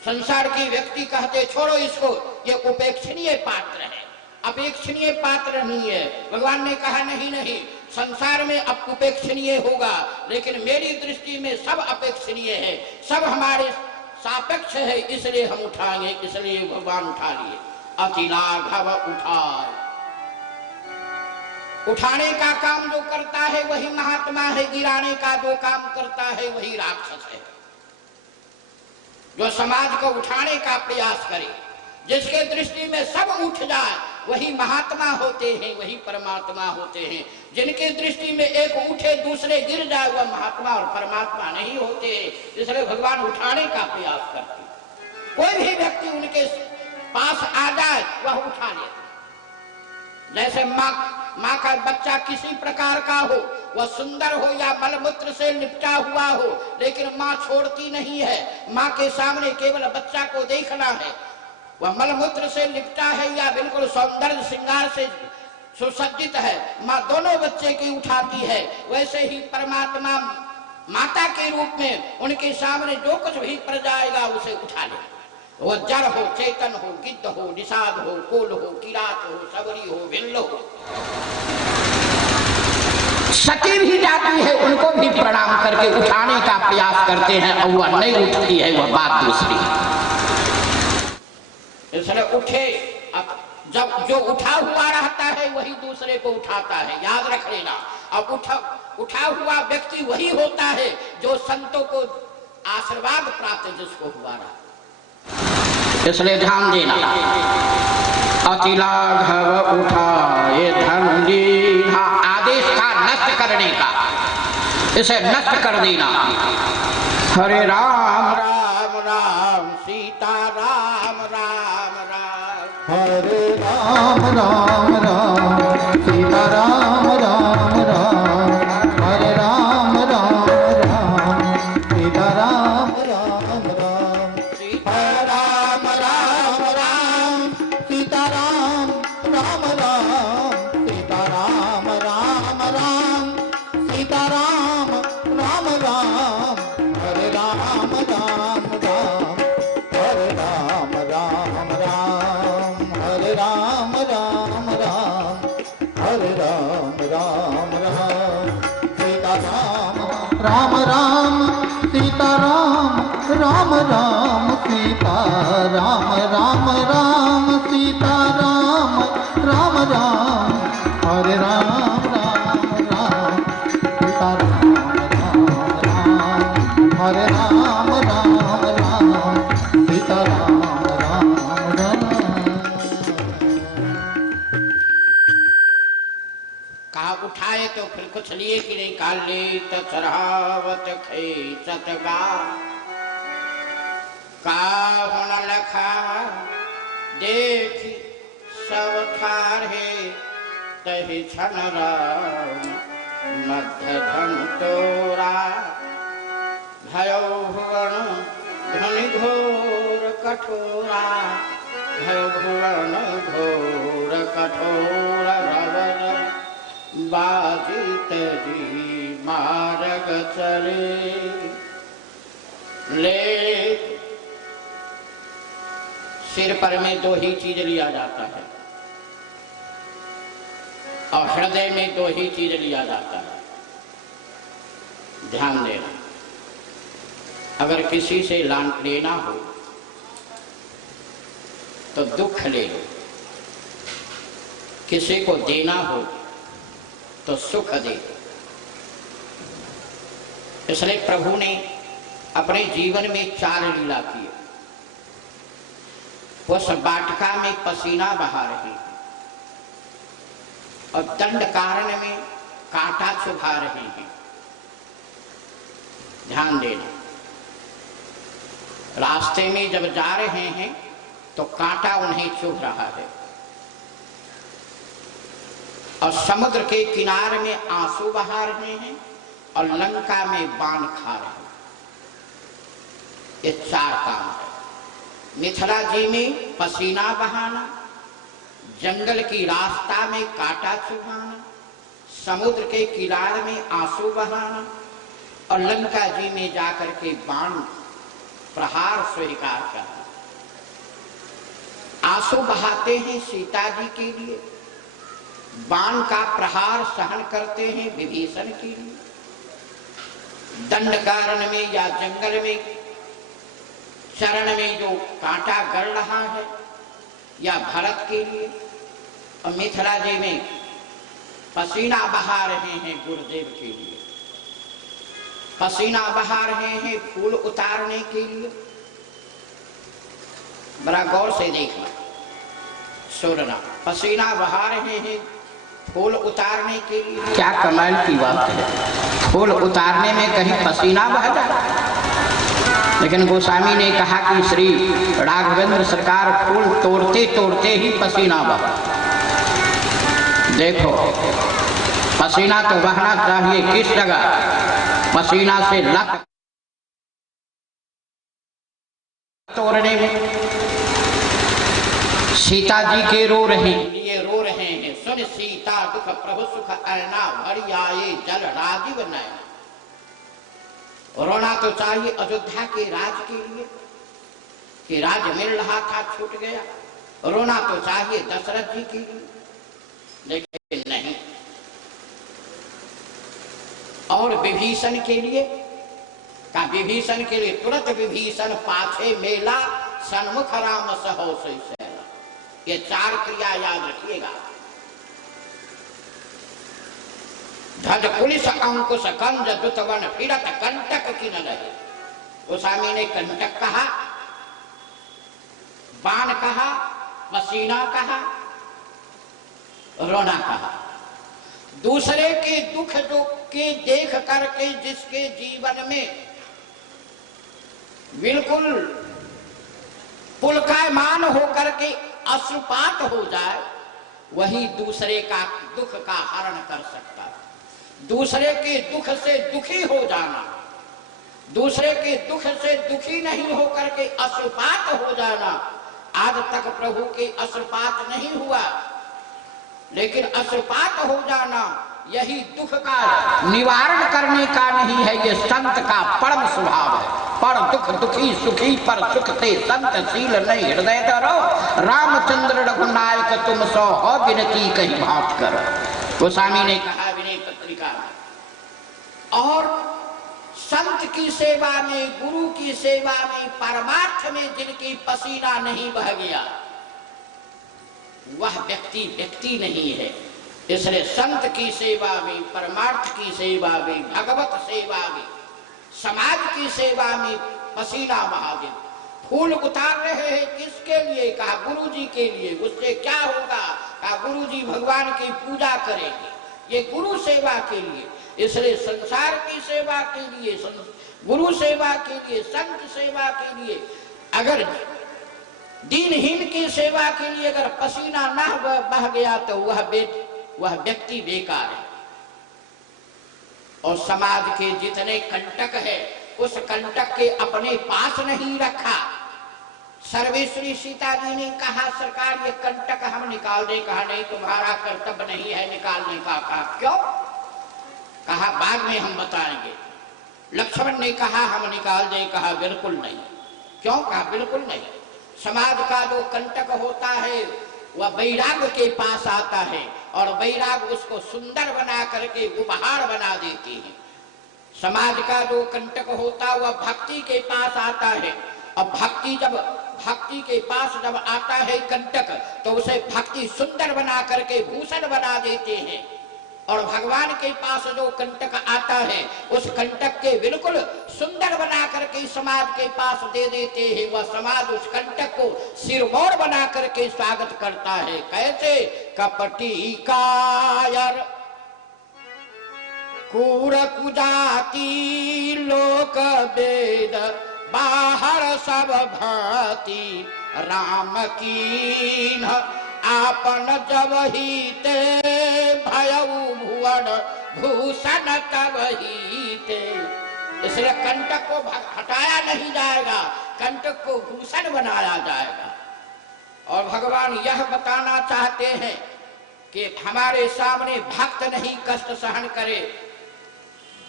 संसार की व्यक्ति कहते छोड़ो इसको, ये उपेक्षणीय पात्र है, अपेक्षणीय पात्र नहीं है। भगवान ने कहा नहीं नहीं, संसार में अब उपेक्षणीय होगा, लेकिन मेरी दृष्टि में सब अपेक्षणीय है, सब हमारे सापेक्ष है, इसलिए हम उठाएंगे। इसलिए भगवान उठा लिए। अति लाघव उठाए। उठाने का काम जो करता है वही महात्मा है, गिराने का जो काम करता है वही राक्षस है। जो समाज को उठाने का प्रयास करे, जिसके दृष्टि में सब उठ जाए, वही महात्मा होते हैं, वही परमात्मा होते हैं। जिनकी दृष्टि में एक उठे दूसरे गिर जाए, वह महात्मा और परमात्मा नहीं होते। इसलिए भगवान उठाने का प्रयास करते। कोई भी व्यक्ति उनके पास आ जाए वह उठा लेते। जैसे माँ का बच्चा किसी प्रकार का हो, वह सुंदर हो या मलमूत्र से लिपटा हुआ हो, लेकिन माँ छोड़ती नहीं है। माँ के सामने केवल बच्चा को देखना है, वह मलमूत्र से लिपटा है या बिल्कुल सौंदर्य श्रृंगार से सुसज्जित है, माँ दोनों बच्चे की उठाती है। वैसे ही परमात्मा माता के रूप में उनके सामने जो कुछ भी पड़ जाएगा उसे उठा ले। वो जड़ हो, चेतन हो, गिद्ध हो, निषाद हो, कोल हो, किरात हो, सबरी हो, भिल्ल हो, सती भी जाती है, उनको भी प्रणाम करके उठाने का प्रयास करते हैं और वह नहीं उठती है, वह बात दूसरी। इसलिए उठे, अब जब जो उठा हुआ रहता है वही दूसरे को उठाता है, याद रख लेना। अब उठा हुआ व्यक्ति वही होता है जो संतों को आशीर्वाद प्राप्त जिसको हुआ रहा। इसलिए ध्यान देना। अति लाघव उठाए धन लीना। आदेश था नष्ट करने का, इसे नष्ट कर देना। हरे राम राम राम सीता राम राम राम। हरे राम राम राम सीता राम राम राम। हरे राम राम राम सीता राम राम राम। हरे राम राम राम सीता राम राम राम। सीता राम राम राम सीता राम राम राम। हरे राम राम राम हरे राम राम राम। हरे राम राम राम हरे राम राम राम। सीता राम राम राम सीता राम राम राम। सीता राम राम राम सीता राम राम राम। हरे राम राम राम सीता राम राम राम। हरे राम राम राम सीता राम राम राम। कहा उठाए तो फिर कुछ लिए कि नहीं। काले तरावत खेचत गा काहुन लखा देख सब ठारे। तहि छन राम मध्य धन तोरा। भयो भुवन धनि घोर कठोरा। भयो भुवन घोर कठोर रवर। बाजित जी मार्ग चले। ले सिर पर में 2 ही चीज लिया जाता है, और हृदय में दो ही चीज लिया जाता है। ध्यान देना, अगर किसी से लेना हो तो दुख ले लो, किसी को देना हो तो सुख दे दो। इसलिए प्रभु ने अपने जीवन में 4 लीला की। उस वाटिका में पसीना बहा रही है और दंड कारण में कांटा चुभा रहे हैं। ध्यान देना, रास्ते में जब जा रहे हैं तो कांटा उन्हें चुभ रहा है और समुद्र के किनारे में आंसू बहा रहे हैं और लंका में बाण खा रहे हैं। ये 4 काम है। मिथिला जी में पसीना बहाना, जंगल की रास्ता में कांटा चुभाना, समुद्र के किनारे में आंसू बहाना और लंका जी में जाकर के बाण प्रहार स्वीकार करना। आंसू बहाते हैं सीता जी के लिए, बाण का प्रहार सहन करते हैं विभीषण के लिए, दंड कारण में या जंगल में चरण में जो कांटा गड़ रहा है या भरत के लिए, और मिथिला जी में पसीना बहा रहे हैं गुरुदेव के लिए, पसीना बहा रहे हैं फूल उतारने के लिए। बड़ा गौर से देखना सुनना, पसीना बहा रहे हैं फूल उतारने के लिए। क्या कमाल की बात है, फूल उतारने में कहीं पसीना बह जाए। लेकिन गोस्वामी ने कहा कि श्री राघवेंद्र सरकार फूल तोड़ते तोड़ते ही पसीना बहा। देखो, पसीना तो बहना चाहिए किस जगह, पसीना से लक तोड़ने में। सीता जी के रो रहे हैं, सुन सीता दुख प्रभु सुख अर्णा भरी आए जल राजीव नयना। रोना तो चाहिए अयोध्या के राज के लिए कि राज मिल रहा था छूट गया। रोना तो चाहिए दशरथ जी के लिए, लेकिन नहीं। और विभीषण के लिए का, विभीषण के लिए तुरंत विभीषण पाछे मेला सन्मुख राम सहो सैला। ये 4 क्रिया याद रखिएगा। ध्वज पुलिस अंकुश कंज दुतवन फिरत कंटक की न रहे। गोस्वामी ने कंटक कहा, बाण कहा, पसीना कहा, रोना कहा। दूसरे के दुख जो के देख करके जिसके जीवन में बिल्कुल पुलकायमान होकर के अश्रुपात हो जाए, वही दूसरे का दुख का हरण कर सकता है। दूसरे के दुख से दुखी हो जाना, दूसरे के दुख से दुखी नहीं होकर के अश्रुपात हो जाना, आज तक प्रभु के अश्रुपात नहीं हुआ, लेकिन अश्रुपात हो जाना यही दुख का निवारण करने का नहीं है। ये संत का परम स्वभाव है। पर दुख दुखी सुखी पर सुख ते संत शील नहीं हृदय धरो, रामचंद्र रघुनायक तुम सो हो विनती कहीं भात करो। गोस्वामी ने कहा विनय पत्रिका में। और संत की सेवा में, गुरु की सेवा में, परमार्थ में जिनकी पसीना नहीं बह गया, वह व्यक्ति नहीं है। इसलिए संत की सेवा में, परमार्थ की सेवा में, भगवत सेवा में, समाज की सेवा में पसीना बहा दे। फूल उतार रहे हैं किसके लिए? कहा गुरु जी के लिए। उससे क्या होगा? कहा गुरु जी भगवान की पूजा करेंगे। ये गुरु सेवा के लिए। इसलिए संसार की सेवा के लिए, गुरु सेवा के लिए, संत सेवा के लिए, अगर दीनहीन की सेवा के लिए अगर पसीना ना बह गया तो वह व्यक्ति बेकार है। और समाज के जितने कंटक है, उस कंटक के अपने पास नहीं रखा। सर्वेश्वरी सीता जी ने कहा सरकार ये कंटक हम निकाल दे। कहा नहीं, तुम्हारा कर्तव्य नहीं है निकालने का। कहा क्यों? कहा बाद में हम बताएंगे। लक्ष्मण ने कहा हम निकाल दे। कहा बिल्कुल नहीं। क्यों? कहा बिल्कुल नहीं। समाज का जो कंटक होता है वह वैराग्य के पास आता है। और वैराग उसको सुंदर बना करके उपहार बना देते हैं। समाज का जो कंटक होता वह भक्ति के पास आता है, और भक्ति के पास जब आता है कंटक तो उसे भक्ति सुंदर बना करके भूषण बना देते हैं। और भगवान के पास जो कंटक आता है उस कंटक के बिल्कुल सुंदर बना करके समाज के पास दे देते हैं। वह समाज उस कंटक को सिरमौर बना करके स्वागत करता है। कैसे? कपटी कायर कूर कुजाती लोक वेद बाहर सब भांति राम कीन आपन जब ही ते भयउ भुवन भूषण तब ही ते। इसलिए कंटक को हटाया नहीं जाएगा, कंटक को भूषण बनाया जाएगा। और भगवान यह बताना चाहते हैं कि हमारे सामने भक्त नहीं कष्ट सहन करे,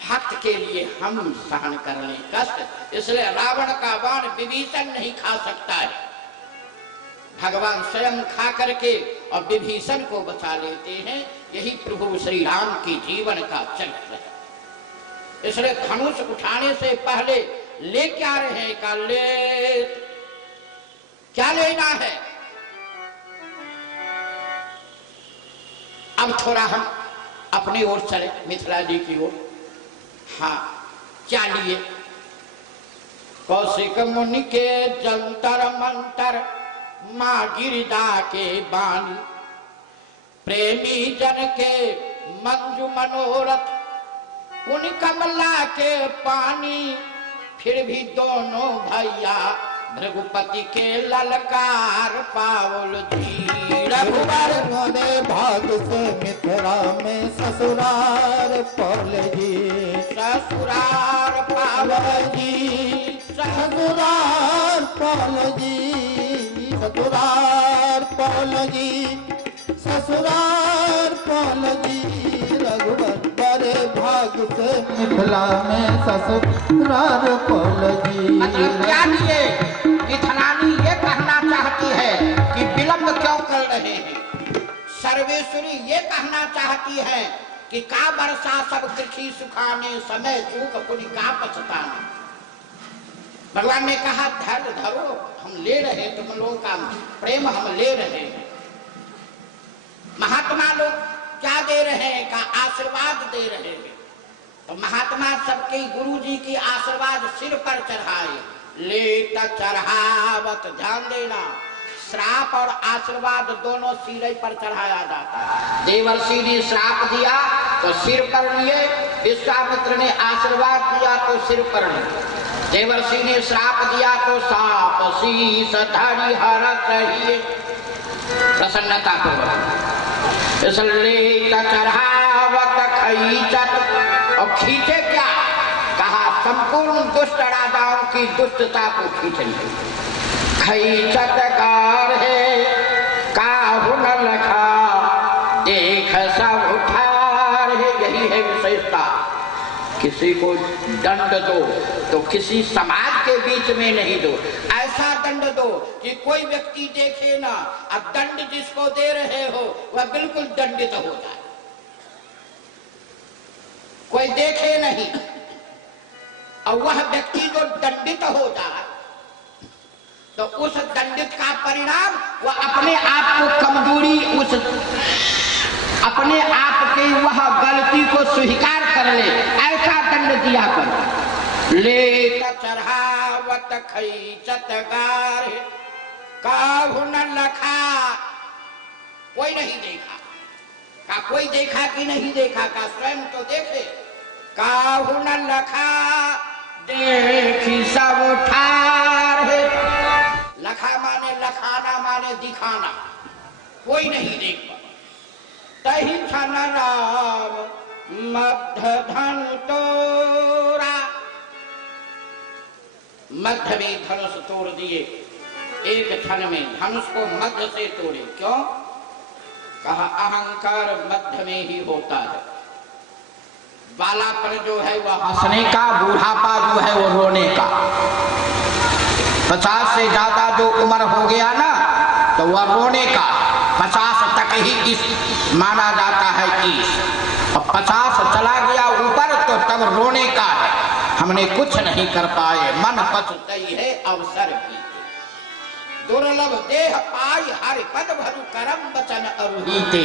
भक्त के लिए हम सहन कर लें कष्ट। इसलिए रावण का बाण विभीषण नहीं खा सकता है, भगवान स्वयं खा करके और विभीषण को बचा लेते हैं। यही प्रभु श्री राम की जीवन का चरित्र है। इसलिए धनुष उठाने से पहले ले क्या रहे का ले, क्या लेना है? अब थोड़ा हम अपनी ओर चले, मिथिला जी की ओर। हाँ, क्या लिए? कौशिक मुनि के जंतर मंतर माँ गिरिजा के बानी, प्रेमी जन के मंजू मनोरथ उन कमला के पानी। फिर भी दोनों भैया भृगुपति के ललकार पावल जी। रघुबर मोरे भाग से मिथिला में ससुरार पौल जी, ससुरार पावल जी, ससुरार पौल जी, ससुरार पौल जी, ससुरार पौल जी। रघुबर बड़े भाग से मिथिला में ससुरार पौल जी। मतलब क्या लिए? मिथिलानी ये कहना चाहती है कि विलंब क्यों कर रहे हैं। सर्वेश्वरी ये कहना चाहती है कि का वर्षा सब कृषि सुखाने, समय सूख पुनि का पछताने। भगवान ने कहा धैर्य धरो, हम ले रहे हैं, तुम लोगों का प्रेम हम ले रहे हैं। महात्मा लोग क्या दे रहे हैं? का आशीर्वाद दे रहे हैं। तो महात्मा सबके गुरु जी की आशीर्वाद सिर पर चढ़ाए, लेता चढ़ावत। ध्यान देना, श्राप और आशीर्वाद दोनों सिर पर चढ़ाया जाता है। देवर्षि ने श्राप दिया तो सिर पर लिए, विश्वामित्र ने आशीर्वाद दिया तो सिर पर लिए। देवर्षि ने श्राप दिया तो साप शीस धरि हरत रहिए प्रसन्नता पूर्वक। इसलिए चढ़ावत खींचत, और खींचे क्या? कहा संपूर्ण दुष्ट राजाओं की दुष्टता को खींचेंगे। खींचत कार है काहू न लखा, देख सब उठार है। यही है विशेषता। किसी को दंड दो तो किसी समाज के बीच में नहीं दो, ऐसा दंड दो कि कोई व्यक्ति देखे ना, अब दंड जिसको दे रहे हो वह बिल्कुल दंडित हो जाए, कोई देखे नहीं। और वह व्यक्ति जो दंडित हो जाए तो उस दंडित का परिणाम वह अपने आप को कमजोरी, उस अपने आप की वह गलती को स्वीकार कर ले, ऐसा दंड दिया कर। ले चढ़ावत खींचत गार काहू न लखा, कोई नहीं देखा। का कोई देखा कि नहीं देखा? का स्वयं तो देखे। काहू न लखा देखी सब ठार है। लखा माने लखाना माने दिखाना, कोई नहीं देख पा। तही छन राम मध्य धन तोरा, मध्य में धनुष तोड़ दिए। एक क्षण में धनुष को मध्य से तोड़े। क्यों? कहा अहंकार मध्य में ही होता है। बालापन जो है वह हंसने का, बूढ़ापा जो है वो रोने का। 50 से ज्यादा जो उम्र हो गया ना तो वह रोने का, 50 तक के ही इस माना जाता है ईश। अब 50 चला गया ऊपर तो तब रोने का है, हमने कुछ नहीं कर पाए, मन पछतई है अवसर भी। दुर्लभ देह पाई हरि पद भरु करम बचन अरुहीते।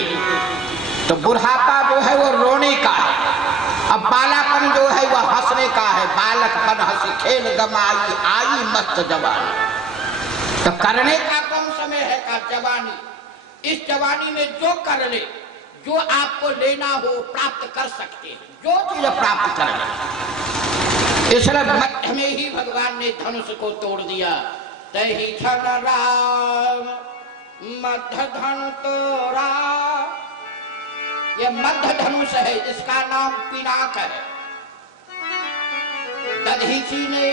तो बुढ़ापा जो है वो रोने का है, अब बालापन जो है वह हंसने का है। बालकपन हंसी खेल गमाई आई मस्त जवानी। तो करने का कौन समय है का जवानी। इस जवानी में जो कर ले, जो आपको लेना हो प्राप्त कर सकते हैं, जो चीज प्राप्त कर ले। इसलिए मध्य में ही भगवान ने धनुष को तोड़ दिया। तही छल राम मध्य धनु तोड़ा। ये मध्य धनुष है, इसका नाम पिनाक है। दधीची ने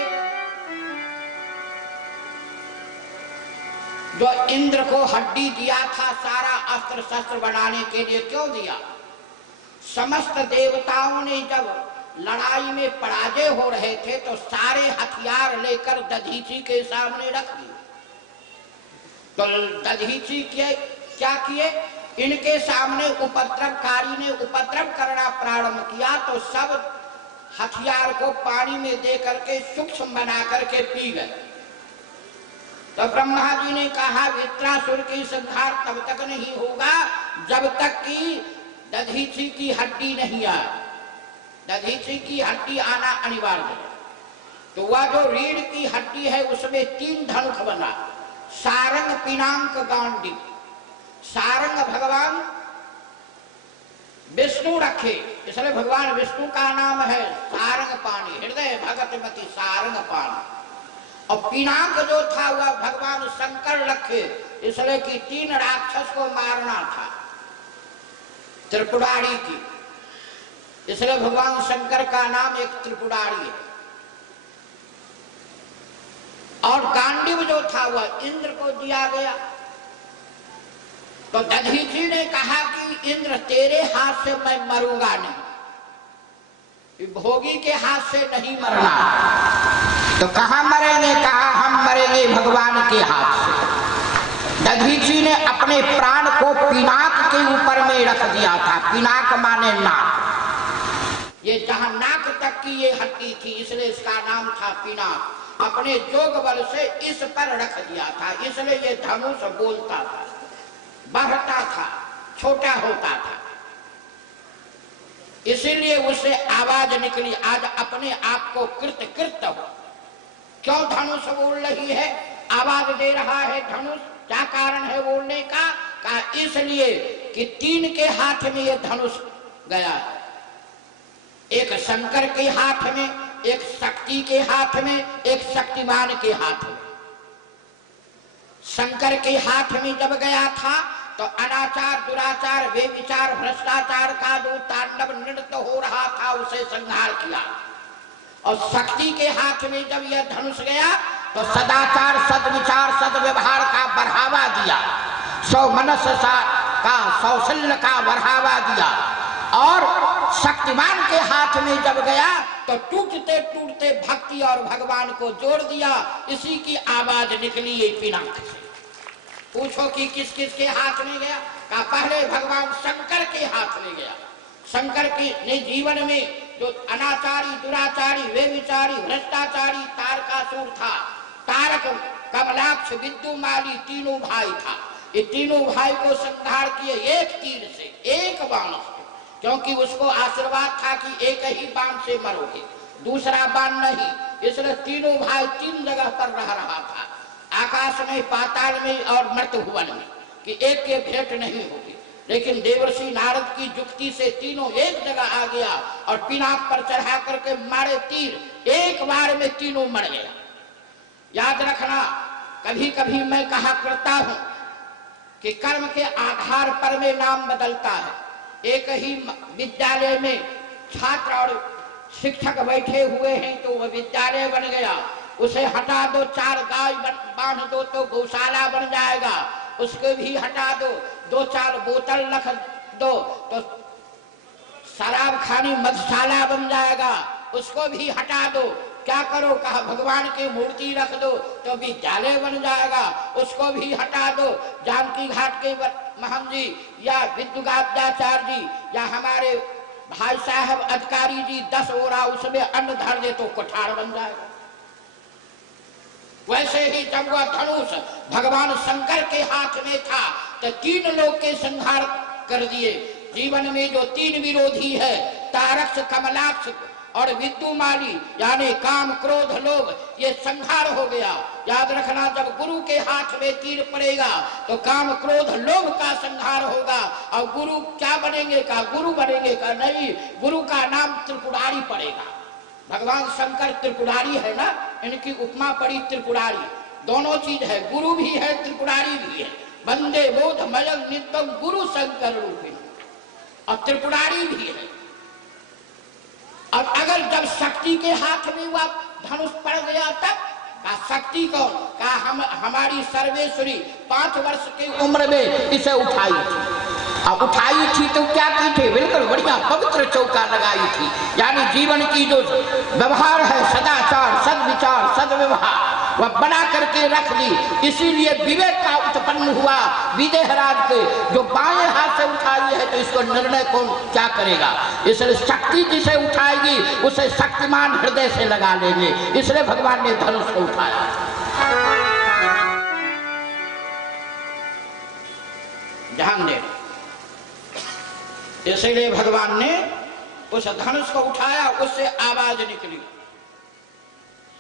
जो इंद्र को हड्डी दिया था सारा अस्त्र शस्त्र बनाने के लिए, क्यों दिया? समस्त देवताओं ने जब लड़ाई में पराजय हो रहे थे तो सारे हथियार लेकर दधीची के सामने रख दिए। तो दधीची क्या किए? इनके सामने उपद्रवकारी ने उपद्रव करना प्रारंभ किया तो सब हथियार को पानी में दे करके सूक्ष्म बना करके पी गए। तो ब्रह्मा जी ने कहा वित्रासुर की संहार तब तक नहीं होगा जब तक कि दधीची की हड्डी नहीं आए। दधीची की हड्डी आना अनिवार्य है। तो वह जो रीढ़ की हड्डी है उसमें 3 धनुष बना, सारंग पिनाक गांडी। सारंग भगवान विष्णु रखे, इसलिए भगवान विष्णु का नाम है सारंग पाणी, हृदय भगतमती सारंग पाणी। और पिनाक जो था वह भगवान शंकर रखे, इसलिए कि 3 राक्षस को मारना था त्रिपुरारी की, इसलिए भगवान शंकर का नाम एक त्रिपुरारी है। और गांडीव जो था वह इंद्र को दिया गया। तो दधीची ने कहा कि इंद्र तेरे हाथ से मैं मरूंगा नहीं, भोगी के हाथ से नहीं मरना। तो कहां मरेंगे? कहा हम मरेंगे भगवान के हाथ से। दधीची ने अपने प्राण को पिनाक के ऊपर में रख दिया था। पिनाक माने नाक, ये जहां नाक तक की ये हड्डी थी इसलिए इसका नाम था पिनाक। अपने जोग बल से इस पर रख दिया था, इसलिए ये धनुष बोलता था, बढ़ता था, छोटा होता था, इसीलिए उससे आवाज निकली। आज अपने आप को कृत कृत हो। क्यों धनुष बोल रही है, आवाज दे रहा है धनुष? क्या कारण है बोलने का? इसलिए कि 3 के हाथ में ये धनुष गया है, एक शंकर के हाथ में, एक शक्ति के हाथ में, एक शक्तिमान के हाथ में। शंकर के हाथ में जब गया था तो अनाचार, दुराचार, बेविचार, भ्रष्टाचार का जो तांडव नृत्य हो रहा था उसे संहार किया। और शक्ति के हाथ में जब यह धनुष गया तो सदाचार, सद्विचार, सद्व्यवहार का बढ़ावा दिया, सौमनस का, सौशल्य का बढ़ावा दिया। और शक्तिमान के हाथ में जब गया तो टूटते टूटते भक्ति और भगवान को जोड़ दिया। इसी की आवाज निकली ये पिनाक से। पूछो कि किस किस के हाथ में गया? का पहले भगवान शंकर के हाथ में गया। शंकर के जीवन में जो अनाचारी, दुराचारी, व्यभिचारी, भ्रष्टाचारी तारकासुर था, तारक, कमलाक्ष, विद्युमाली तीनों भाई था। ये तीनों भाई को संहार किए एक तीर से, एक बाण से, क्योंकि उसको आशीर्वाद था कि एक ही बाण से मरोगे, दूसरा बाण नहीं। इसलिए तीनों भाई 3 जगह पर रह रहा था, आकाश में, पाताल में और मर्त्य भुवन में, कि एक के भेंट नहीं होगी। लेकिन देवर्षि नारद की जुक्ति से तीनों एक जगह आ गया और पिनाक पर चढ़ा करके मारे तीर, एक बार में तीनों मर गया। याद रखना, कभी कभी मैं कहा करता हूं कि कर्म के आधार पर में नाम बदलता है। एक ही विद्यालय में छात्र और शिक्षक बैठे हुए हैं तो वह विद्यालय बन गया, उसे हटा दो, 4 गाय बांध दो तो गौशाला बन जाएगा, उसको भी हटा दो, 2-4 बोतल रख दो तो शराब खानी मधुशाला बन जाएगा। उसको भी हटा दो। क्या करो? कहा भगवान की मूर्ति रख दो तो विद्यालय बन जाएगा, उसको भी हटा दो। जानकी घाट के महंत जी या विद्युगाचार्य जी या हमारे भाई साहब अधिकारी जी 10 ओरा उसमें अन्न धर दे तो कोठार बन जाएगा। वैसे ही जब वह धनुष भगवान शंकर के हाथ में था तो 3 लोग के संहार कर दिए। जीवन में जो 3 विरोधी है, तारक्ष, कमलाक्ष और विद्युमाली यानी काम, क्रोध, लोभ, ये संहार हो गया। याद रखना, जब गुरु के हाथ में तीर पड़ेगा तो काम, क्रोध, लोभ का संहार होगा। और गुरु क्या बनेंगे? का गुरु बनेंगे? का नहीं, गुरु का नाम त्रिपुरारी पड़ेगा। भगवान शंकर त्रिपुरारी है ना, इनकी उपमा पड़ी त्रिपुरारी। दोनों चीज है, गुरु भी है, त्रिपुरारी भी है। वंदे बोधमयं नित्यं गुरु शंकर रूपिणी, और त्रिपुरारी भी है। और अगर जब शक्ति के हाथ में वह धनुष पड़ गया तब का शक्ति कौन? का हमारी सर्वेश्वरी 5 वर्ष की उम्र में इसे उठाई थी। अब उठाई थी तो क्या की थी? बिल्कुल बढ़िया पवित्र चौका लगाई थी। यानी जीवन की जो व्यवहार है, सदाचार, सद्विचार, सद्व्यवहार, वह बना करके रख ली। इसीलिए विवेक का उत्पन्न हुआ विदेहराज के, जो बाएं हाथ से उठाई है तो इसको निर्णय कौन क्या करेगा? इसलिए शक्ति जिसे उठाएगी उसे शक्तिमान हृदय से लगा लेंगे। इसलिए भगवान ने धनुष को उठाया। ध्यान दे, इसलिए भगवान ने उस धनुष को उठाया, उससे आवाज निकली,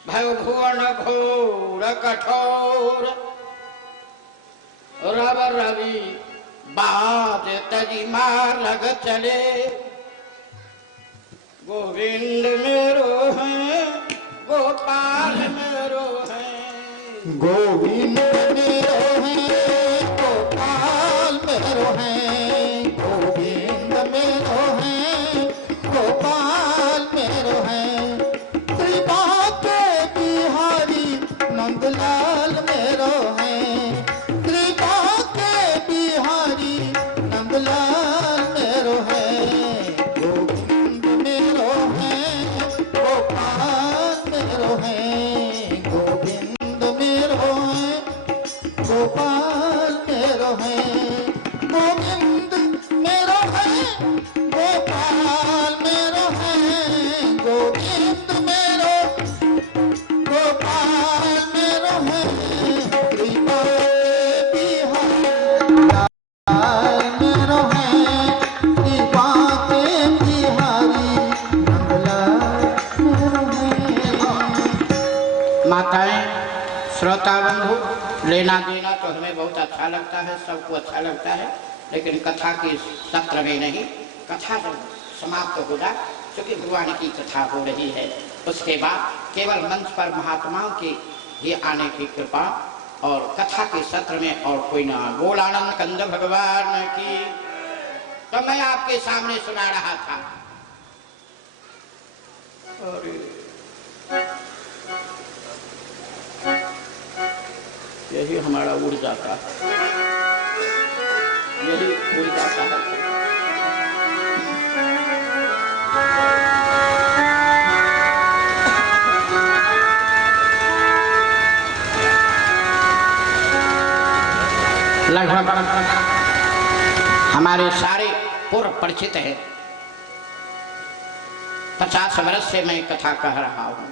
भय भुवन घोर कठोर रव रवि बाज तजी मार्ग चले। गोविंद मेरो है, गोपाल मेरो है, गोविंद मेरो है, गोपाल मेरो है, गोविंद मेरो है, गोपाल मेरो है, कृपा के बिहारी नंदलाल मेरो है, कृपा के बिहारी नंदलाल मेरो है, गोविंद मेरो है, गोपाल मेरो है, गोविंद मेरो है, गोपाल मेरो है, गोविंद मेरो है, गोपाल मेरो है, गोविंद मेरो, गोपाल मेरो है, कृपा बिहारी मेरो है, कृपा के बिहारी नंदलाल मेरो है। माताएं, श्रोता बंधु, लेना देना तो हमें बहुत अच्छा लगता है, सबको अच्छा लगता है, लेकिन कथा के सत्र में नहीं। कथा जब समाप्त हो जाए, क्योंकि भगवान की कथा हो रही है, उसके बाद केवल मंच पर महात्माओं के ही आने की कृपा, और कथा के सत्र में और कोई ना। बोलानंद कंद भगवान की। तो मैं आपके सामने सुना रहा था, और यही हमारा उड़ जाता है, यही उड़ जाता है। लगभग हमारे सारे पूर्व परिचित हैं। 50 वर्ष से मैं कथा कह रहा हूँ।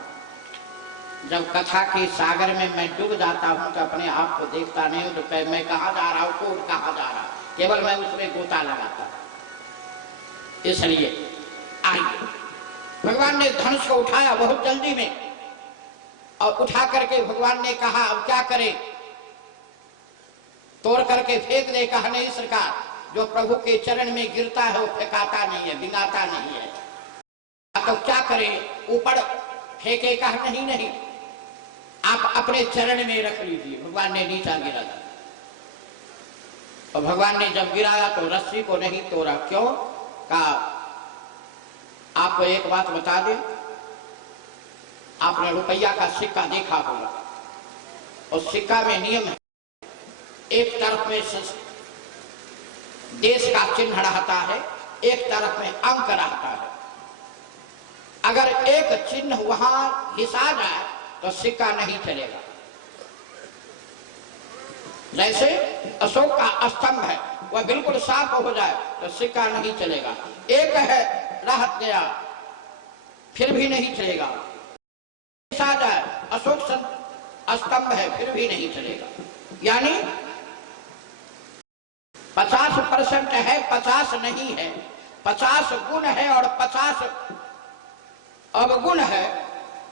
जब कथा के सागर में मैं डूब जाता हूँ तो अपने आप को देखता नहीं हूँ, तो मैं कहाँ जा रहा हूँ, कौन कहाँ जा रहा, केवल मैं उसमें गोता लगाता। इसलिए आइए, भगवान ने धनुष को उठाया बहुत जल्दी में, और उठा करके भगवान ने कहा अब क्या करें? तोड़ करके फेंक दे। कहा नहीं सरकार, जो प्रभु के चरण में गिरता है वो फेंकाता नहीं है, भिंगाता नहीं है। तो क्या करें? ऊपर फेंके? कहा नहीं नहीं, आप अपने चरण में रख लीजिए। भगवान ने नीचा गिरा, और भगवान ने जब गिराया तो रस्सी को नहीं तोड़ा। क्यों? कहा आपको एक बात बता दें, आपने रुपया का सिक्का देखा होगा, और सिक्का में नियम है, एक तरफ में देश का चिन्ह रहता है, एक तरफ में अंक रहता है। अगर एक चिन्ह वहां घिसा जाए तो सिक्का नहीं चलेगा। जैसे अशोक का स्तंभ है, वह बिल्कुल साफ हो जाए तो सिक्का नहीं चलेगा। एक है रह गया फिर भी नहीं चलेगा, घिसा जाए अशोक स्तंभ है फिर भी नहीं चलेगा। यानी 50% है, 50 नहीं है। 50 गुण है और 50 अवगुण है।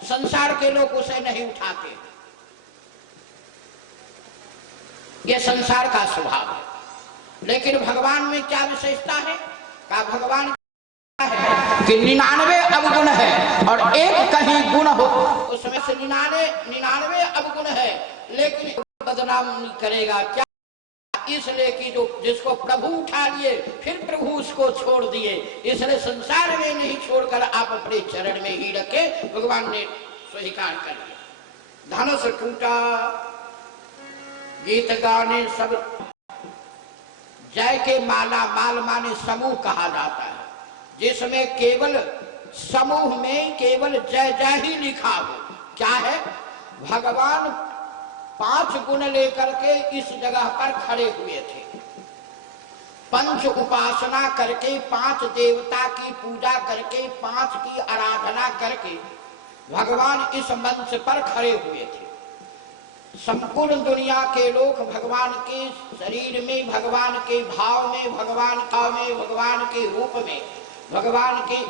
संसार के लोग उसे नहीं उठाते। यह संसार का स्वभाव है। लेकिन भगवान में क्या विशेषता है? का भगवान है कि 99 अवगुण है और एक कहीं गुण हो, उसमें से 99 अवगुण है, लेकिन बदनाम नहीं करेगा। क्या? इसलिए कि जो जिसको प्रभु उठा लिए फिर प्रभु उसको छोड़ दिए, इसलिए संसार में नहीं छोड़कर आप अपने चरण में ही रखे। भगवान ने स्वीकार कर लिया। धनुष टूटा, गीत गाने सब, जय के माला, माल माने समूह कहा जाता है, जिसमें केवल समूह में केवल जय जय ही लिखा हो। क्या है? भगवान 5 गुण लेकर के इस जगह पर खड़े हुए थे। पंच उपासना करके, 5 देवता की पूजा करके, 5 की आराधना करके भगवान इस मंच पर खड़े हुए थे। संपूर्ण दुनिया के लोग भगवान के शरीर में, भगवान के भाव में, भगवान का में, भगवान के रूप में, भगवान के